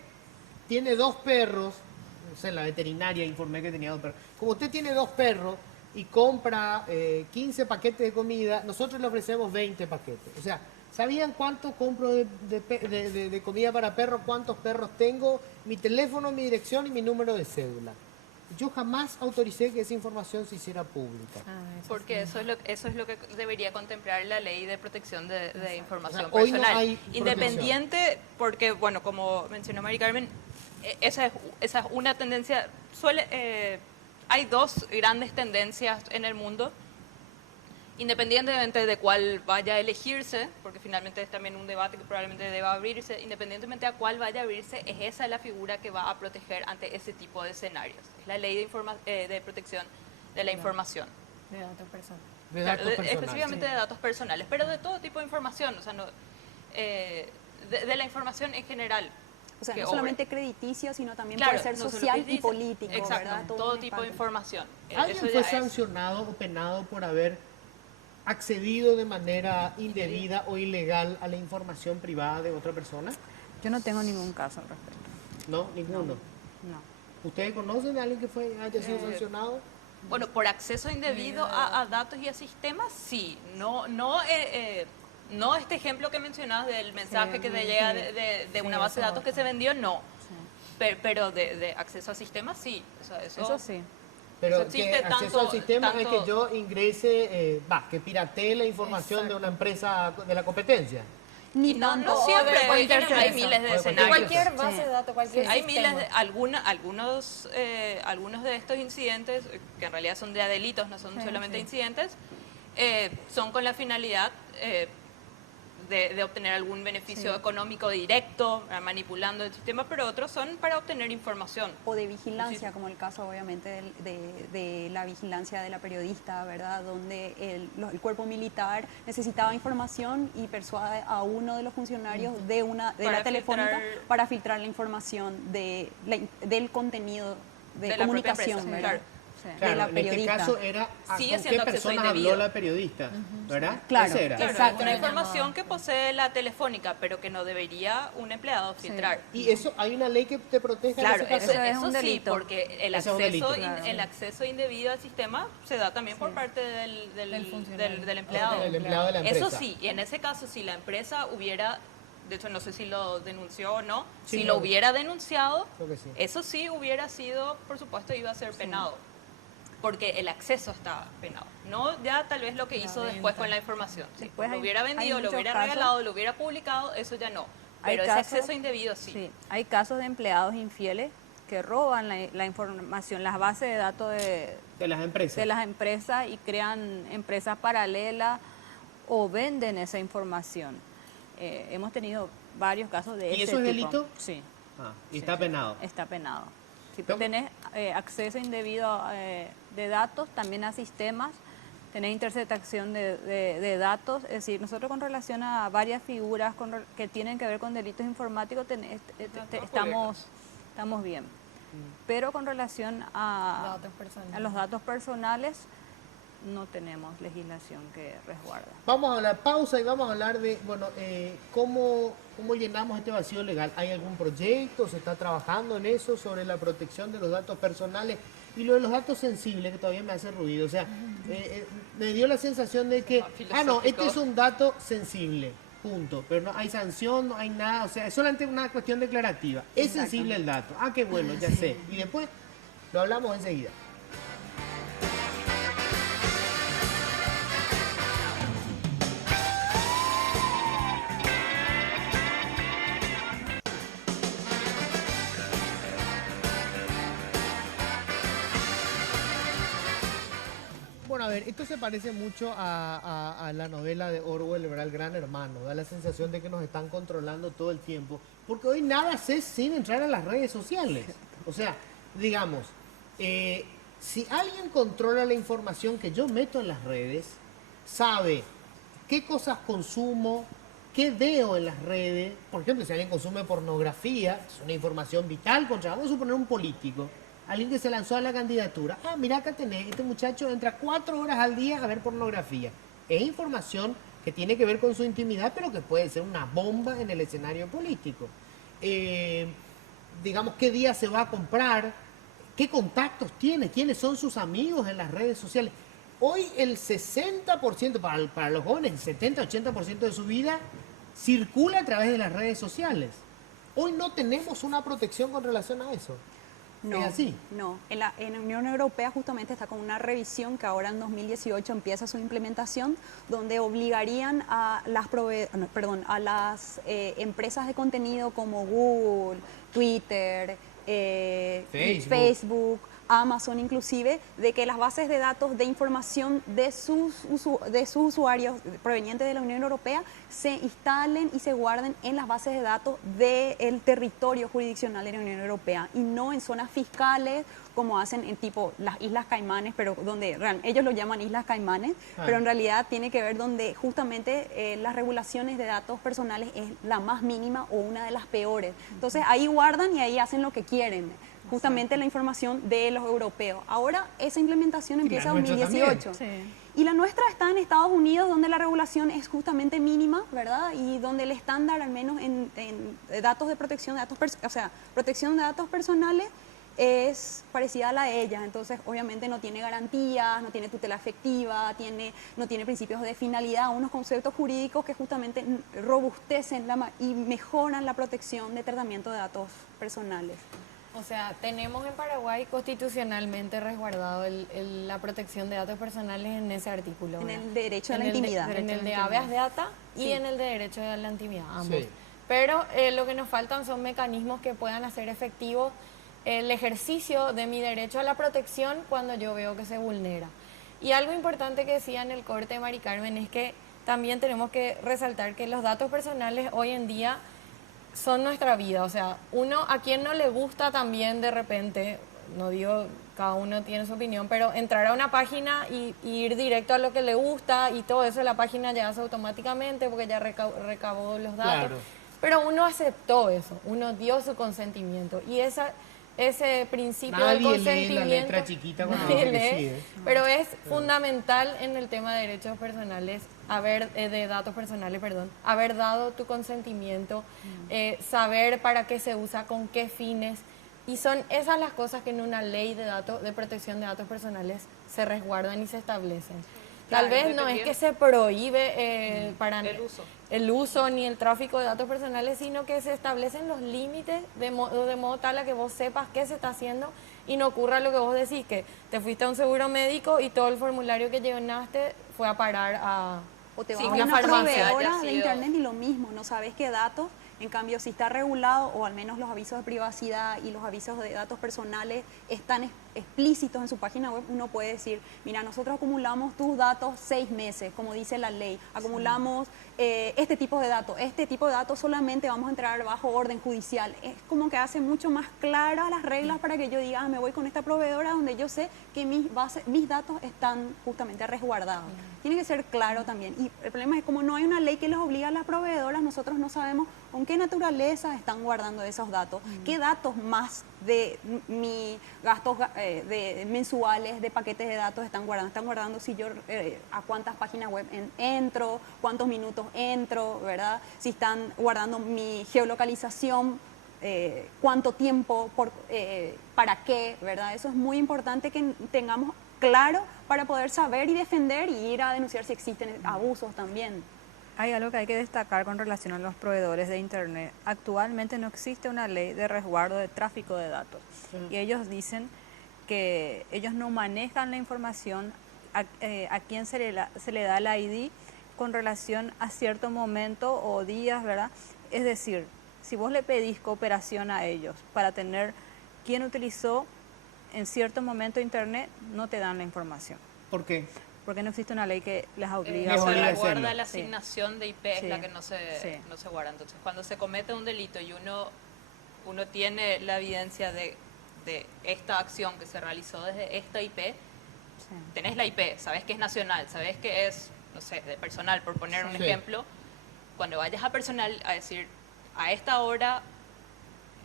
tiene 2 perros, no sé, en la veterinaria informé que tenía 2 perros. Como usted tiene 2 perros y compra 15 paquetes de comida, nosotros le ofrecemos 20 paquetes. O sea, ¿sabían cuánto compro de comida para perros? ¿Cuántos perros tengo? Mi teléfono, mi dirección y mi número de cédula. Yo jamás autoricé que esa información se hiciera pública. Ah, eso Porque eso es lo que debería contemplar la ley de protección de información O sea, hoy no personal. hay protección. Independiente, porque, bueno, como mencionó Mari Carmen, esa es una tendencia, hay 2 grandes tendencias en el mundo, independientemente de cuál vaya a elegirse, porque finalmente es también un debate que probablemente deba abrirse, independientemente a cuál vaya a abrirse, es esa la figura que va a proteger ante ese tipo de escenarios. Es la ley de protección de la información. de datos personales. De Claro, datos personales. específicamente de datos personales, pero de todo tipo de información, o sea, no, de la información en general. O sea, que no obre. solamente crediticio, sino también Claro, puede ser no solo social y crediticio, político, exacto, ¿verdad? todo una tipo parte. de información. ¿Alguien Eso fue ya es- sancionado o penado por haber accedido de manera indebida o ilegal a la información privada de otra persona? Yo no tengo ningún caso al respecto. No, ninguno. No. ¿Ustedes conocen a alguien que haya sido sancionado? Bueno, por acceso indebido a datos y a sistemas, sí. No este ejemplo que mencionabas del mensaje Sí, que te llega sí. de una Sí, base de eso datos que otro. se vendió, no. Sí. Pero de acceso a sistemas, sí. O sea, Eso sí. Pero Eso que existe acceso al tanto- sistema es tanto- que yo ingrese, que piratee la información de una empresa de la competencia. Ni no tanto. siempre, de cualquier hay empresa. miles de O de escenarios. Cualquier base de datos, cualquier Hay sistema. miles de, algunos de estos incidentes, que en realidad son de delitos, no son Sí, solamente sí. incidentes, son con la finalidad de obtener algún beneficio Sí. económico directo, manipulando el sistema, pero otros son para obtener información. O de vigilancia, como el caso obviamente de la vigilancia de la periodista, ¿verdad? Donde el cuerpo militar necesitaba información y persuade a uno de los funcionarios de Para la telefónica filtrar- para filtrar la información del contenido de De la propia comunicación, empresa, ¿verdad? claro. Sí. de la en este periodista. caso era Sigue con qué siendo acceso personas habló indebido. la periodista, ¿verdad? Claro, Ese era. Claro, Exacto. es una información que posee la telefónica, pero que no debería un empleado filtrar. Y eso, hay una ley que te protege Claro, en ese eso, caso. es un sí, delito. porque el Eso es un acceso, delito. Claro. el acceso indebido al sistema se da también por parte Del funcionario. del empleado. El empleado de la empresa. Eso sí, y en ese caso, si la empresa hubiera, de hecho no sé si lo denunció o no, Sí, si lo- lo hubiera denunciado, Creo que sí. eso sí hubiera sido, por supuesto, iba a ser penado. Porque el acceso está penado. No ya tal vez lo que hizo después venta. con la información. Si Después lo hay- hubiera hay vendido, lo muchos hubiera casos. regalado, lo hubiera publicado, eso ya no. Hay Pero ese casos- acceso indebido sí. Sí, hay casos de empleados infieles que roban la información, las bases de datos De las empresas. de las empresas y crean empresas paralelas o venden esa información. Hemos tenido varios casos de ¿Y ese eso es tipo. delito? Sí, Ah, y sí, está sí, penado. está penado. Si ¿Cómo? tenés acceso indebido de datos, también a sistemas, tenés interceptación de datos, es decir, nosotros con relación a varias figuras que tienen que ver con delitos informáticos estamos bien. Pero con relación a Datos personales. los datos personales, no tenemos legislación que resguarda. Vamos a la pausa y vamos a hablar de, bueno, cómo llenamos este vacío legal. ¿Hay algún proyecto? ¿Se está trabajando en eso sobre la protección de los datos personales? Y lo de los datos sensibles, que todavía me hace ruido. O sea, me dio la sensación de que, no, este es un dato sensible, punto. Pero no hay sanción, no hay nada. O sea, es solamente una cuestión declarativa. Es sensible el dato. Ah, qué bueno, ya sé. Y después lo hablamos enseguida. Bueno, a ver, esto se parece mucho a la novela de Orwell, ¿verdad? El Gran Hermano. Da la sensación de que nos están controlando todo el tiempo. Porque hoy nada sé sin entrar a las redes sociales. O sea, digamos, si alguien controla la información que yo meto en las redes, sabe qué cosas consumo, qué veo en las redes. Por ejemplo, si alguien consume pornografía, es una información vital contra, vamos a suponer, un político. Alguien que se lanzó a la candidatura. Ah, mira, acá tenés, este muchacho entra 4 horas al día a ver pornografía. Es información que tiene que ver con su intimidad, pero que puede ser una bomba en el escenario político. Digamos, qué día se va a comprar, qué contactos tiene, quiénes son sus amigos en las redes sociales. Hoy el 60%, para los jóvenes, el 70-80% de su vida circula a través de las redes sociales. Hoy no tenemos una protección con relación a eso. No, ¿Es así? no. En la Unión Europea justamente está con una revisión que ahora en 2018 empieza su implementación, donde obligarían a las empresas de contenido como Google, Twitter, Facebook, Amazon inclusive, de que las bases de datos de información de sus usuarios provenientes de la Unión Europea se instalen y se guarden en las bases de datos del territorio jurisdiccional de la Unión Europea y no en zonas fiscales como hacen en tipo las Islas Caimanes, pero donde ellos lo llaman Islas Caimanes, pero en realidad tiene que ver donde justamente las regulaciones de datos personales es la más mínima o una de las peores. Entonces ahí guardan y ahí hacen lo que quieren. Justamente la información de los europeos. Ahora esa implementación empieza en 2018. Sí. Y la nuestra está en Estados Unidos, donde la regulación es justamente mínima, ¿verdad? Y donde el estándar, al menos en datos de protección de datos, protección de datos personales, es parecida a la de ellas. Entonces, obviamente no tiene garantías, no tiene tutela efectiva, no tiene principios de finalidad, unos conceptos jurídicos que justamente robustecen y mejoran la protección de tratamiento de datos personales. O sea, tenemos en Paraguay constitucionalmente resguardado la protección de datos personales en ese artículo, En ¿verdad? el derecho a la intimidad. En el de habeas data y Sí. en el de derecho a la intimidad, ambos. Sí. Pero lo que nos faltan son mecanismos que puedan hacer efectivo el ejercicio de mi derecho a la protección cuando yo veo que se vulnera. Y algo importante que decía en el corte, Mari Carmen, es que también tenemos que resaltar que los datos personales hoy en día son nuestra vida. O sea, a quien no le gusta también de repente, no digo, cada uno tiene su opinión, pero entrar a una página y ir directo a lo que le gusta y todo eso la página ya hace automáticamente porque ya recabó los datos. Claro. Pero uno aceptó eso, uno dio su consentimiento y ese principio del Nadie lee consentimiento, la letra chiquita cuando nadie dice que lee, sí, pero es fundamental en el tema de derechos personales, de datos personales, perdón, haber dado tu consentimiento, saber para qué se usa, con qué fines, y son esas las cosas que en una ley de protección de datos personales se resguardan y se establecen. Tal Claro, vez no es dependiendo- que se prohíbe para El uso. ni el tráfico de datos personales, sino que se establecen los límites de modo tal a que vos sepas qué se está haciendo y no ocurra lo que vos decís, que te fuiste a un seguro médico y todo el formulario que llenaste fue a parar a... O te Sí, vas a una una farmacia proveedora haya de sido- internet y lo mismo, no sabes qué datos. En cambio, si está regulado o al menos los avisos de privacidad y los avisos de datos personales están explícitos en su página web, uno puede decir, mira, nosotros acumulamos tus datos 6 meses, como dice la ley, acumulamos este tipo de datos solamente vamos a entrar bajo orden judicial. Es como que hace mucho más claras las reglas para que yo diga, me voy con esta proveedora donde yo sé que mis datos están justamente resguardados. Tiene que ser claro también. Y el problema es como no hay una ley que les obliga a las proveedoras, nosotros no sabemos con qué naturaleza están guardando esos datos, qué datos más de mi gastos mensuales de paquetes de datos están guardando si yo a cuántas páginas web entro, cuántos minutos entro, ¿verdad? Si están guardando mi geolocalización, cuánto tiempo, para qué, ¿verdad? Eso es muy importante que tengamos claro para poder saber y defender y ir a denunciar si existen abusos también. Hay algo que hay que destacar con relación a los proveedores de Internet. Actualmente no existe una ley de resguardo de tráfico de datos. Y ellos dicen que ellos no manejan la información a quien se le da el ID con relación a cierto momento o días, ¿verdad? Es decir, si vos le pedís cooperación a ellos para tener quién utilizó en cierto momento Internet, no te dan la información. ¿Por qué? Porque no existe una ley que les obligue Les No se obliga a recuerda hacerlo. la asignación de IP, es Sí. la que no se, Sí. no se guarda. Entonces, cuando se comete un delito y uno tiene la evidencia de esta acción que se realizó desde esta IP, Sí. tenés la IP, sabés que es nacional, sabés que es, no sé, de personal, por poner un Sí. ejemplo. Cuando vayas a personal a decir, a esta hora,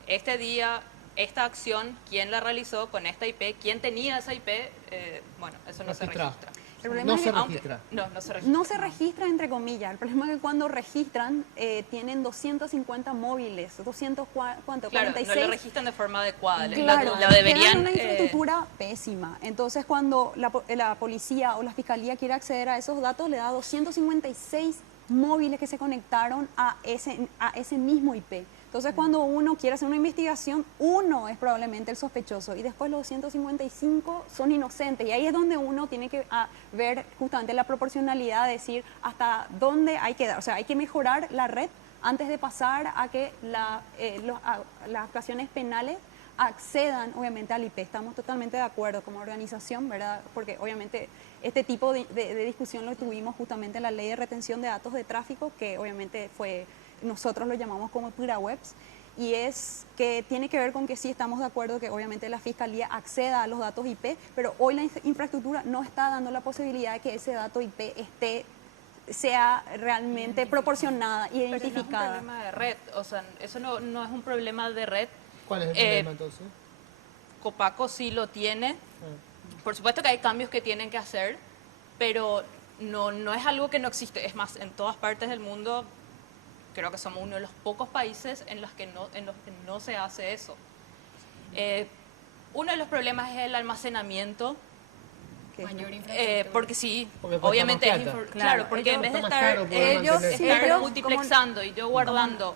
este día, esta acción, quién la realizó con esta IP, quién tenía esa IP, bueno, eso no se Registrado. registra. El problema No es se que registra. No se registra. no se registra entre comillas. El problema es que cuando registran tienen 250 móviles, 200 ¿cuánto? Claro, 46. no lo registran de forma adecuada. Claro, lo deberían. tienen una infraestructura pésima. Entonces, cuando la policía o la fiscalía quiere acceder a esos datos, le da 256 móviles que se conectaron a ese mismo IP. Entonces, cuando uno quiere hacer una investigación, uno es probablemente el sospechoso y después los 255 son inocentes. Y ahí es donde uno tiene que ver justamente la proporcionalidad, decir hasta dónde hay que dar. O sea, hay que mejorar la red antes de pasar a que las actuaciones penales accedan obviamente al IP. Estamos totalmente de acuerdo como organización, ¿verdad? Porque obviamente este tipo de discusión lo tuvimos justamente en la ley de retención de datos de tráfico, que obviamente nosotros lo llamamos como PuraWebs, y es que tiene que ver con que sí estamos de acuerdo que obviamente la Fiscalía acceda a los datos IP, pero hoy la infraestructura no está dando la posibilidad de que ese dato IP sea realmente proporcionada, Pero no es un identificada. problema de red, o sea, eso no es un problema de red. ¿Cuál es el problema entonces? Copaco sí lo tiene. Por supuesto que hay cambios que tienen que hacer, pero no es algo que no existe. Es más, en todas partes del mundo, creo que somos uno de los pocos países en los que no se hace eso. Uno de los problemas es el almacenamiento. Que- Porque sí, Porque cuesta obviamente más es plata. claro, porque ellos- en vez de Está más estar, caro poder mantener. estar ellos, multiplexando y yo guardando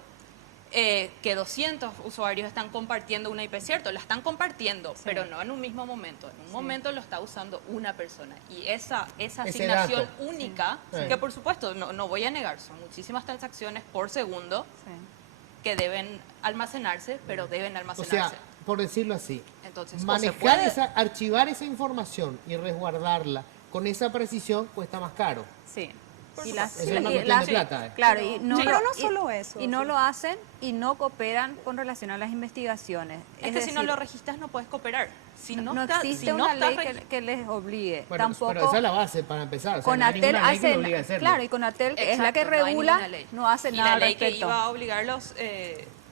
que 200 usuarios están compartiendo una IP, cierto, la están compartiendo, pero no en un mismo momento. En un momento lo está usando una persona. Y esa asignación dato. única, Sí. que por supuesto no voy a negar, son muchísimas transacciones por segundo Sí. que deben almacenarse, pero deben O almacenarse. sea, por decirlo así, Entonces, o se manejar puede- archivar esa información y resguardarla con esa precisión cuesta más caro. Sí. Por Y supuesto. Es una cuestión de plata. Claro, y no, Pero no solo eso. Y no lo hacen y no cooperan con relación a las investigaciones. es que si no lo registras no puedes cooperar. Si no, no está- existe si no una está ley regi- que les obligue. Bueno, Tampoco pero esa es la base para empezar. O sea, no hay Conatel ninguna ley que lo hace, obligue a hacerlo. claro, y Conatel, que es la que Exacto, no hay regula, ninguna ley. no hace y nada la al ley que respecto. iba a obligarlos,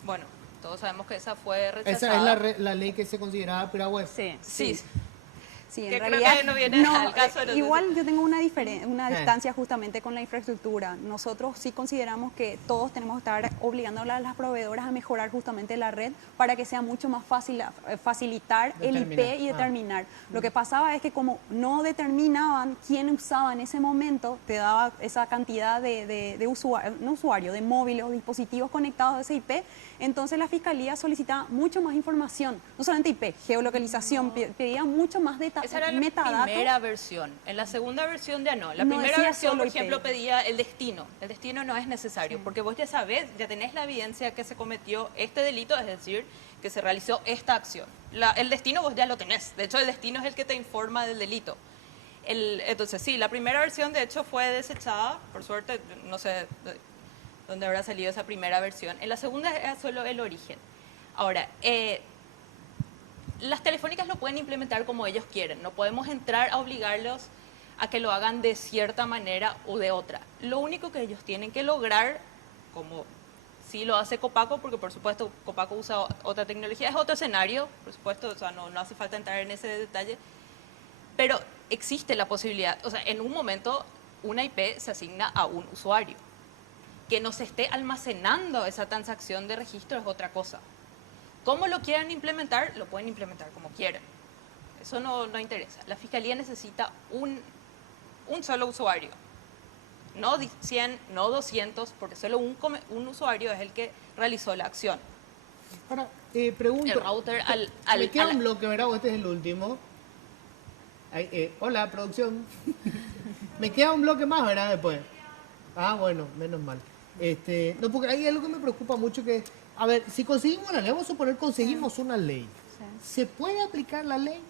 bueno, todos sabemos que esa fue rechazada. Esa es la ley que se consideraba PuraWeb. Sí. Sí, Sí, que en creo realidad que no viene al caso, no sé igual yo tengo una distancia Eh. justamente con la infraestructura. Nosotros sí consideramos que todos tenemos que estar obligando a las proveedoras a mejorar justamente la red para que sea mucho más fácil facilitar el IP Determinar. y determinar. Lo que pasaba es que como no determinaban quién usaba en ese momento, te daba esa cantidad de de móviles o dispositivos conectados a ese IP, entonces la Fiscalía solicitaba mucho más información, no solamente IP, geolocalización, pedía mucho más Esa era la metadatos. primera versión. En la segunda versión ya no. La No primera decía versión, solo por IP. ejemplo, pedía el destino. El destino no es necesario, porque vos ya sabés, ya tenés la evidencia que se cometió este delito, es decir, que se realizó esta acción. El destino vos ya lo tenés. De hecho, el destino es el que te informa del delito. Entonces, sí, la primera versión, de hecho, fue desechada. Por suerte, no sé dónde habrá salido esa primera versión. En la segunda era solo el origen. Ahora, las telefónicas lo pueden implementar como ellos quieren. No podemos entrar a obligarlos a que lo hagan de cierta manera o de otra. Lo único que ellos tienen que lograr, como Sí lo hace Copaco, porque por supuesto Copaco usa otra tecnología, es otro escenario, por supuesto, o sea, no hace falta entrar en ese detalle, pero existe la posibilidad, o sea, en un momento una IP se asigna a un usuario. Que no se esté almacenando esa transacción de registro es otra cosa. ¿Cómo lo quieran implementar? Lo pueden implementar como quieran. Eso no interesa. La Fiscalía necesita un solo usuario. No 100, no 200, porque solo un usuario es el que realizó la acción. Ahora, pregunto. El router me queda un bloque, ¿verdad? O este es el último. Hola, producción. Me queda un bloque más, ¿verdad? Después. Ah, bueno, menos mal. No, porque hay algo que me preocupa mucho que, a ver, si conseguimos una ley, vamos a suponer conseguimos una ley. ¿Se puede aplicar la ley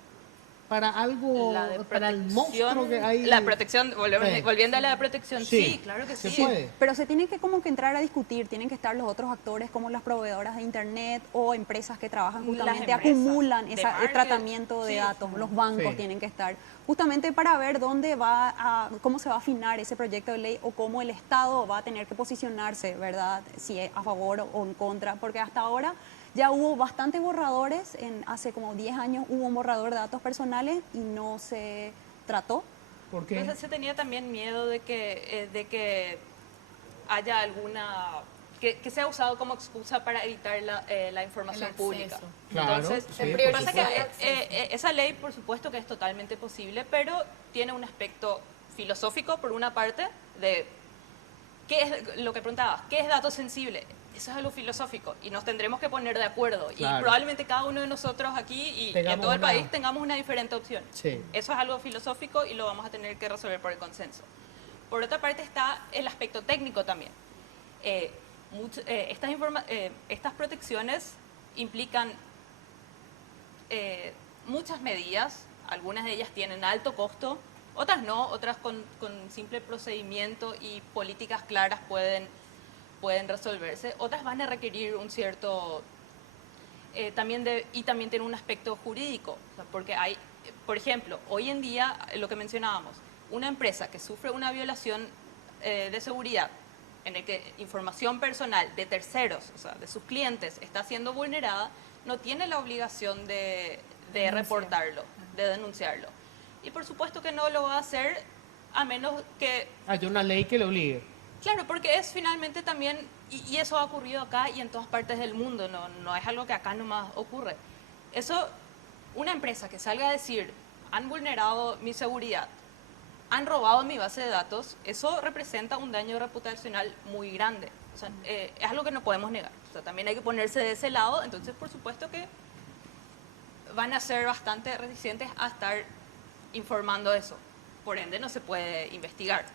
para algo, para el monstruo que hay? La protección, volviendo a la protección, sí, claro que sí. ¿Se puede? Pero se tiene que como que entrar a discutir, tienen que estar los otros actores como las proveedoras de internet o empresas que trabajan justamente, acumulan ese tratamiento de datos, los bancos tienen que estar, justamente para ver cómo se va a afinar ese proyecto de ley o cómo el Estado va a tener que posicionarse, ¿verdad? Si es a favor o en contra, porque hasta ahora ya hubo bastantes borradores, hace como 10 años hubo un borrador de datos personales y no se trató. ¿Por qué? Entonces se tenía también miedo de que haya alguna... Que sea usado como excusa para evitar la información pública. Claro, Entonces, sí, pasa que esa ley, por supuesto que es totalmente posible, pero tiene un aspecto filosófico, por una parte, de ¿qué es lo que preguntabas? ¿Qué es dato sensible? Eso es algo filosófico y nos tendremos que poner de acuerdo. Claro. Y probablemente cada uno de nosotros aquí y en todo el país tengamos una diferente opción. Sí. Eso es algo filosófico y lo vamos a tener que resolver por el consenso. Por otra parte está el aspecto técnico también. Estas protecciones implican muchas medidas, algunas de ellas tienen alto costo, otras no, otras con simple procedimiento y políticas claras pueden resolverse, otras van a requerir un cierto, también tiene un aspecto jurídico, o sea, porque hay, por ejemplo, hoy en día, lo que mencionábamos, una empresa que sufre una violación de seguridad, en el que información personal de terceros, o sea, de sus clientes, está siendo vulnerada, no tiene la obligación de reportarlo, de denunciarlo. Y por supuesto que no lo va a hacer a menos que... Hay una ley que le obligue. Claro, porque es finalmente también, y eso ha ocurrido acá y en todas partes del mundo, no es algo que acá nomás ocurre. Eso, una empresa que salga a decir, han vulnerado mi seguridad, han robado mi base de datos, eso representa un daño reputacional muy grande. O sea, es algo que no podemos negar. O sea, también hay que ponerse de ese lado, entonces por supuesto que van a ser bastante reticentes a estar informando eso. Por ende, no se puede investigar.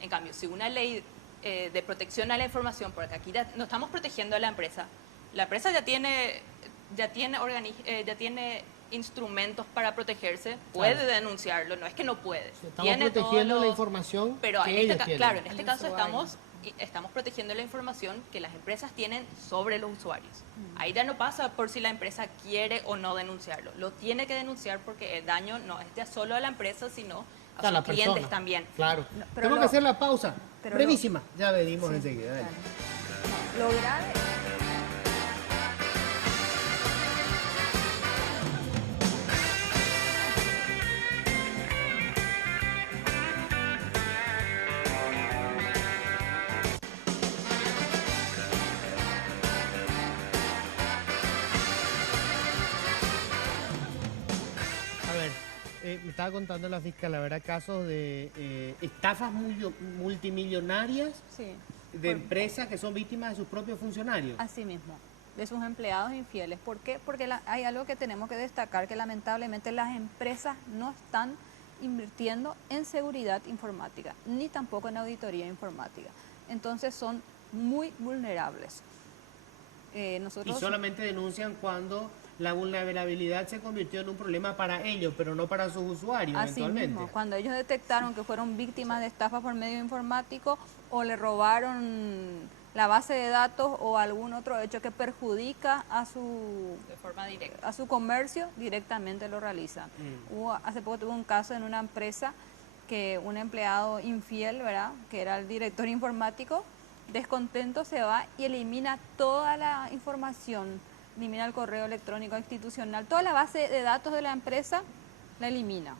En cambio, si una ley de protección a la información, porque aquí no estamos protegiendo a la empresa ya tiene instrumentos para protegerse, puede denunciarlo, no es que no puede. Estamos protegiendo la información pero que en ellos tienen. claro, en este caso estamos protegiendo la información que las empresas tienen sobre los usuarios. Ahí ya no pasa por si la empresa quiere o no denunciarlo. Lo tiene que denunciar porque el daño no es ya solo a la empresa, sino a sus clientes persona también. Claro. Tengo que hacer la pausa. Brevísima. Ya venimos enseguida. Claro. Lo grave... Me estaba contando la fiscal, la verdad, casos de estafas multimillonarias de empresas que son víctimas de sus propios funcionarios. Así mismo, de sus empleados infieles. ¿Por qué? Porque hay algo que tenemos que destacar, que lamentablemente las empresas no están invirtiendo en seguridad informática, ni tampoco en auditoría informática. Entonces son muy vulnerables. Y solamente denuncian cuando la vulnerabilidad se convirtió en un problema para ellos, pero no para sus usuarios. Así mismo, cuando ellos detectaron que fueron víctimas de estafas por medio informático o le robaron la base de datos o algún otro hecho que perjudica de forma directa a su comercio, directamente lo realizan. Hace poco tuve un caso en una empresa que un empleado infiel, ¿verdad?, que era el director informático, descontento se va y elimina toda la información, elimina el correo electrónico institucional, toda la base de datos de la empresa la elimina.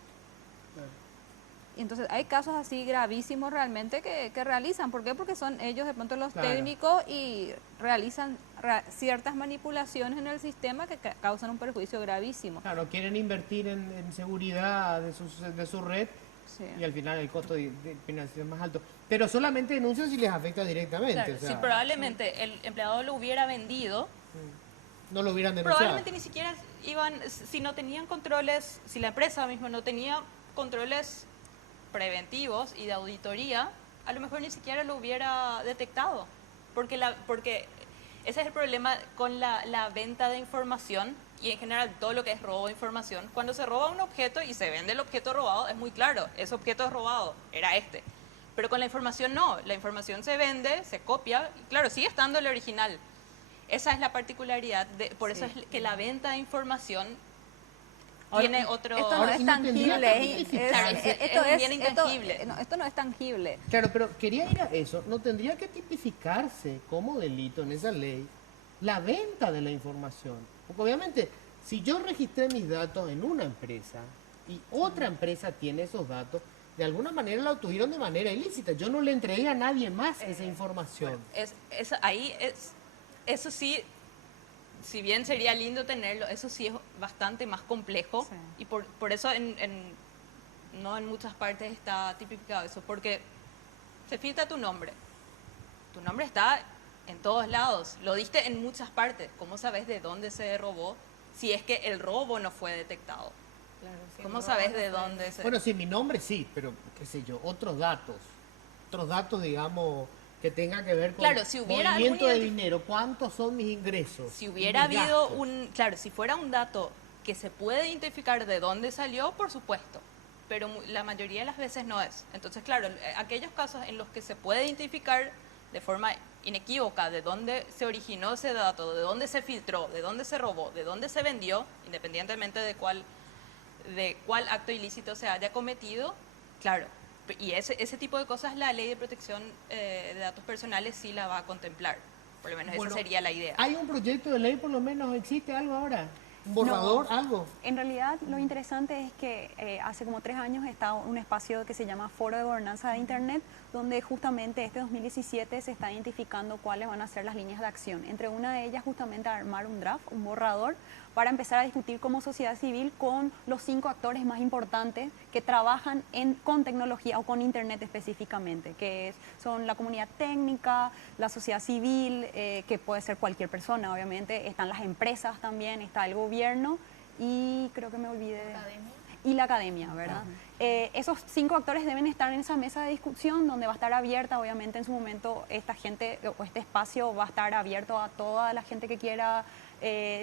Y entonces hay casos así gravísimos realmente que realizan. ¿Por qué? Porque son ellos de pronto los técnicos y realizan ciertas manipulaciones en el sistema que causan un perjuicio gravísimo. Claro, quieren invertir en seguridad de su red Sí. y al final el costo de financiación es más alto. Pero solamente denuncian si les afecta directamente. Claro, o sea, si probablemente el empleado lo hubiera vendido, no lo hubieran denunciado. probablemente ni siquiera iban, si no tenían controles, si la empresa misma no tenía controles preventivos y de auditoría, a lo mejor ni siquiera lo hubiera detectado. Porque ese es el problema con la venta de información y en general todo lo que es robo de información. Cuando se roba un objeto y se vende el objeto robado, es muy claro, ese objeto es robado, era este. Pero con la información no, la información se vende, se copia, y claro, sigue estando el original. Esa es la particularidad, por eso es que la venta de información tiene otro... Esto no Ahora, es ¿y no tendría que tangible, tipificarse? es un bien intangible. Esto no es tangible. Claro, pero quería ir a eso. ¿No tendría que tipificarse como delito en esa ley la venta de la información? Porque obviamente, si yo registré mis datos en una empresa y otra empresa tiene esos datos, de alguna manera la obtuvieron de manera ilícita. Yo no le entregué a nadie más esa información. Eso sí, si bien sería lindo tenerlo, eso sí es bastante más complejo Sí. y por eso no en muchas partes está tipificado eso, porque se filtra tu nombre está en todos lados, lo diste en muchas partes, ¿cómo sabes de dónde se robó si es que el robo no fue detectado? Claro, sí, ¿Cómo el sabes robo de no fue- dónde se...? Bueno, sí, mi nombre sí, pero qué sé yo, otros datos, digamos, que tengan que ver con Claro, si hubiera movimiento algún de dinero, cuántos son mis ingresos. Si y hubiera mis habido gastos. claro, si fuera un dato que se puede identificar de dónde salió, por supuesto, pero la mayoría de las veces no es. Entonces, claro, aquellos casos en los que se puede identificar de forma inequívoca de dónde se originó ese dato, de dónde se filtró, de dónde se robó, de dónde se vendió, independientemente de cuál acto ilícito se haya cometido, claro. Y ese tipo de cosas la ley de protección de datos personales sí la va a contemplar. Por lo menos Bueno, esa sería la idea. ¿Hay un proyecto de ley por lo menos? ¿Existe algo ahora? ¿Un borrador? No. ¿Algo? En realidad, lo interesante es que hace como 3 años está un espacio que se llama Foro de Gobernanza de Internet, donde justamente este 2017 se está identificando cuáles van a ser las líneas de acción. Entre una de ellas, justamente armar un draft, un borrador, para empezar a discutir como sociedad civil con los 5 actores más importantes que trabajan con tecnología o con Internet específicamente, son la comunidad técnica, la sociedad civil, que puede ser cualquier persona, obviamente, están las empresas también, está el gobierno y creo que me olvidé y la academia, ¿verdad? Esos 5 actores deben estar en esa mesa de discusión donde va a estar abierta, obviamente en su momento esta gente o este espacio va a estar abierto a toda la gente que quiera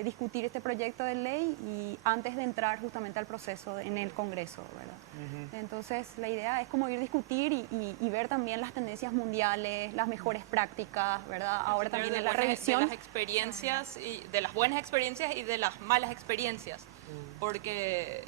discutir este proyecto de ley y antes de entrar justamente al proceso en el Congreso, ¿verdad? Entonces la idea es como ir a discutir y ver también las tendencias mundiales, las mejores prácticas, ¿verdad? Ahora también en la revisión. De las experiencias, de las buenas experiencias y de las malas experiencias, porque...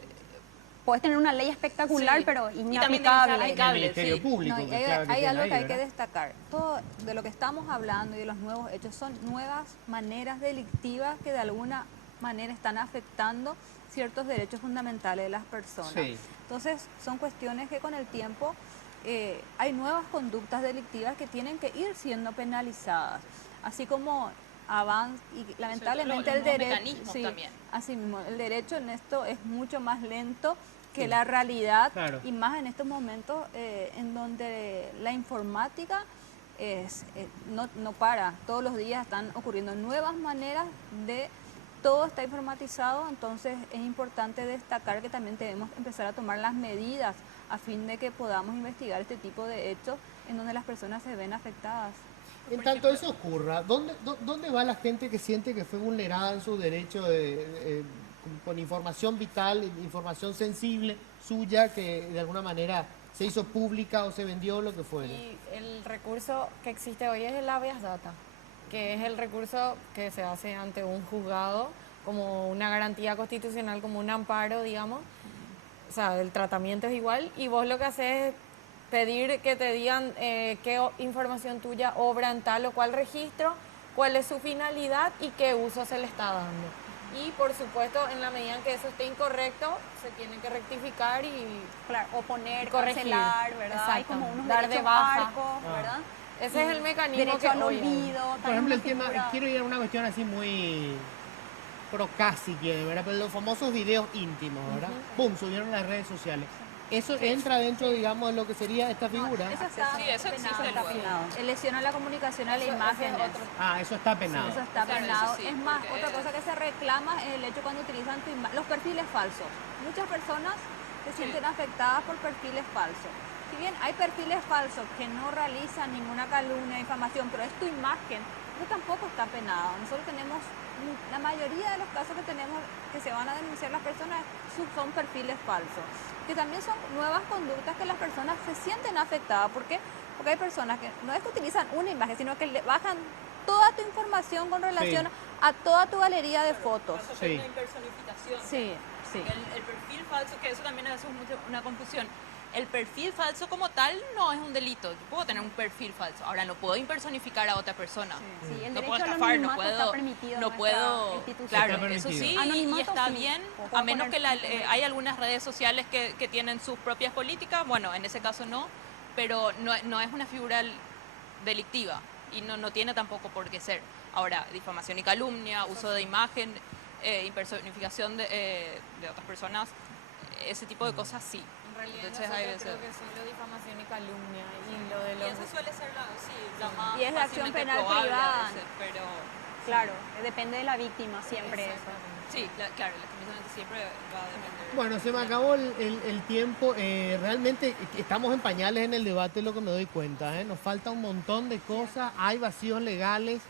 Puedes tener una ley espectacular, Sí. pero Y también inaplicable. Cable, El Ministerio sí. Público. No, y que hay, claro que hay tiene algo ahí, que hay que ¿verdad? destacar. Todo de lo que estamos hablando y de los nuevos hechos son nuevas maneras delictivas que de alguna manera están afectando ciertos derechos fundamentales de las personas. Sí. Entonces, son cuestiones que con el tiempo hay nuevas conductas delictivas que tienen que ir siendo penalizadas. Así como avanza y lamentablemente los el nuevos derecho, mecanismos también. así mismo, el derecho en esto es mucho más lento que la realidad Claro. y más en estos momentos en donde la informática no para, todos los días están ocurriendo nuevas maneras de todo está informatizado, entonces es importante destacar que también debemos empezar a tomar las medidas a fin de que podamos investigar este tipo de hechos en donde las personas se ven afectadas. En tanto eso ocurra, ¿dónde va la gente que siente que fue vulnerada en su derecho con información vital, información sensible suya, que de alguna manera se hizo pública o se vendió, lo que fuera? Y el recurso que existe hoy es el habeas data, que es el recurso que se hace ante un juzgado como una garantía constitucional, como un amparo, digamos. O sea, el tratamiento es igual y vos lo que haces es pedir que te digan información tuya obra en tal o cual registro, cuál es su finalidad y qué uso se le está dando. Y por supuesto, en la medida en que eso esté incorrecto, se tiene que rectificar y Claro, oponer, corregir. cancelar, ¿verdad? Hay como unos Dar de derechos baja. arcos, ¿verdad? Ese es el mecanismo Derecho que al hoy hay. olvido. Por también ejemplo, el una tema, figura- quiero ir a una cuestión así muy casi quiere, ¿verdad? Pero los famosos videos íntimos, ¿verdad? ¡Pum! Subieron a las redes sociales. Eso entra dentro, digamos, de lo que sería esta figura. Eso está Sí, eso existe penado. luego. Lesiona la comunicación a la Eso es imagen. otro. Ah, eso está penado. Eso está Claro, penado. eso sí, Es más, porque- otra cosa que se reclama es el hecho cuando utilizan los perfiles falsos. Muchas personas se sienten afectadas por perfiles falsos. Si bien hay perfiles falsos que no realizan ninguna calumnia, difamación, pero es tu imagen, eso tampoco está penado. Nosotros tenemos, la mayoría de los casos que tenemos que se van a denunciar las personas son perfiles falsos, que también son nuevas conductas que las personas se sienten afectadas. ¿Por qué? Porque hay personas que no es que utilizan una imagen, sino que le bajan toda tu información con relación a toda tu galería de fotos. Pasa por Sí. una impersonificación. Sí, sí. El perfil falso, que eso también es una confusión. El perfil falso como tal no es un delito. Yo puedo tener un perfil falso. Ahora, no puedo impersonificar a otra persona. Sí, el No derecho puedo al estafar, no anonimato puedo, está permitido en no nuestra puedo, institución. claro, Está eso sí, permitido. y Anonimato está sí. bien, Puedo a menos que poner- hay algunas redes sociales que tienen sus propias políticas, bueno, en ese caso no, pero no es una figura delictiva y no tiene tampoco por qué ser. Ahora, difamación y calumnia, uso de imagen, impersonificación de otras personas, ese tipo de cosas sí. En realidad Entonces, nosotros hay veces- creo que solo difamación y calumnia y lo de Y los... eso suele ser la más Y es la acción fácilmente penal probable a privada. veces, pero Claro, depende de la víctima siempre eso. sí, claro, lastimosamente siempre va a depender. Bueno, se me acabó el tiempo. Realmente estamos en pañales en el debate, es lo que me doy cuenta. Nos falta un montón de cosas, hay vacíos legales,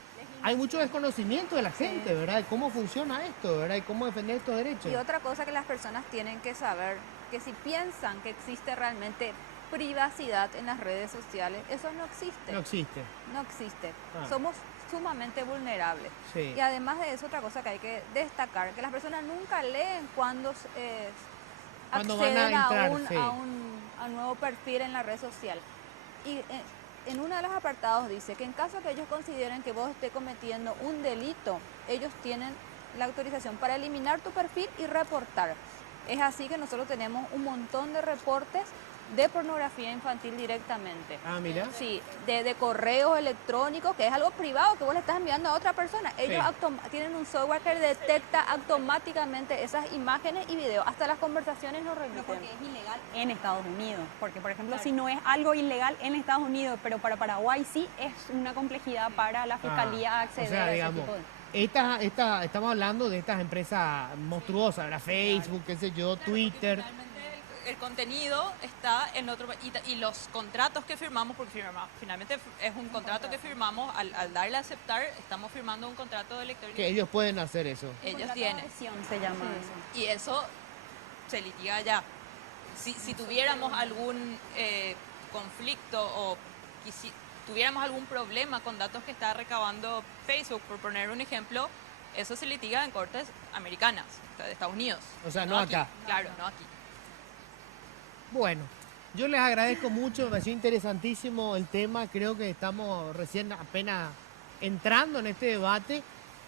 hay mucho desconocimiento de la gente, ¿verdad? De cómo funciona esto, ¿verdad? Y cómo defender estos derechos. Y otra cosa que las personas tienen que saber, que si piensan que existe realmente privacidad en las redes sociales, eso no existe. No existe. No existe. Ah. Somos sumamente vulnerables. Sí. Y además de eso, otra cosa que hay que destacar, que las personas nunca leen cuando Cuando van a acceden entrar, sí. a un nuevo perfil en la red social. Y en uno de los apartados dice que en caso que ellos consideren que vos estés cometiendo un delito, ellos tienen la autorización para eliminar tu perfil y reportar. Es así que nosotros tenemos un montón de reportes de pornografía infantil directamente. Ah, mira. Sí, de correos electrónicos, que es algo privado que vos le estás enviando a otra persona. Ellos tienen un software que detecta automáticamente esas imágenes y videos. Hasta las conversaciones lo Pero remiten. porque es ilegal en Estados Unidos. Porque, por ejemplo, si no es algo ilegal en Estados Unidos, pero para Paraguay sí es una complejidad para la fiscalía acceder o sea, a ese digamos, tipo de... estamos hablando de estas empresas monstruosas, ¿verdad? Facebook, qué sé yo, Twitter. Finalmente el contenido está en otro y los contratos que firmamos, porque finalmente es un contrato que firmamos, al darle a aceptar, estamos firmando un contrato electrónico. Que ellos pueden hacer eso. Ellos Contrato de tienen. adhesión se llama eso. Y eso se litiga ya. Si tuviéramos algún conflicto o tuviéramos algún problema con datos que está recabando Facebook, por poner un ejemplo, eso se litiga en cortes americanas, de Estados Unidos. O sea, no aquí. acá. Claro, no aquí. Bueno, yo les agradezco mucho, me pareció interesantísimo el tema, creo que estamos recién apenas entrando en este debate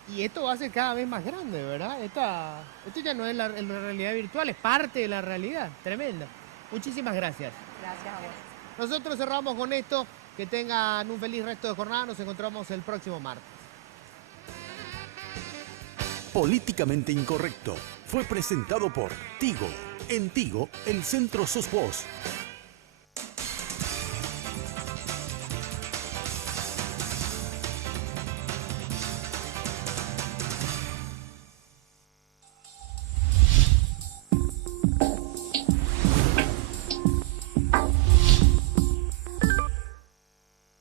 y esto va a ser cada vez más grande, ¿verdad? Esto ya no es la realidad virtual, es parte de la realidad, tremenda. Muchísimas gracias. Gracias a vos. Nosotros cerramos con esto, que tengan un feliz resto de jornada, nos encontramos el próximo martes. Políticamente Incorrecto fue presentado por Tigo. En Tigo, el centro sos vos.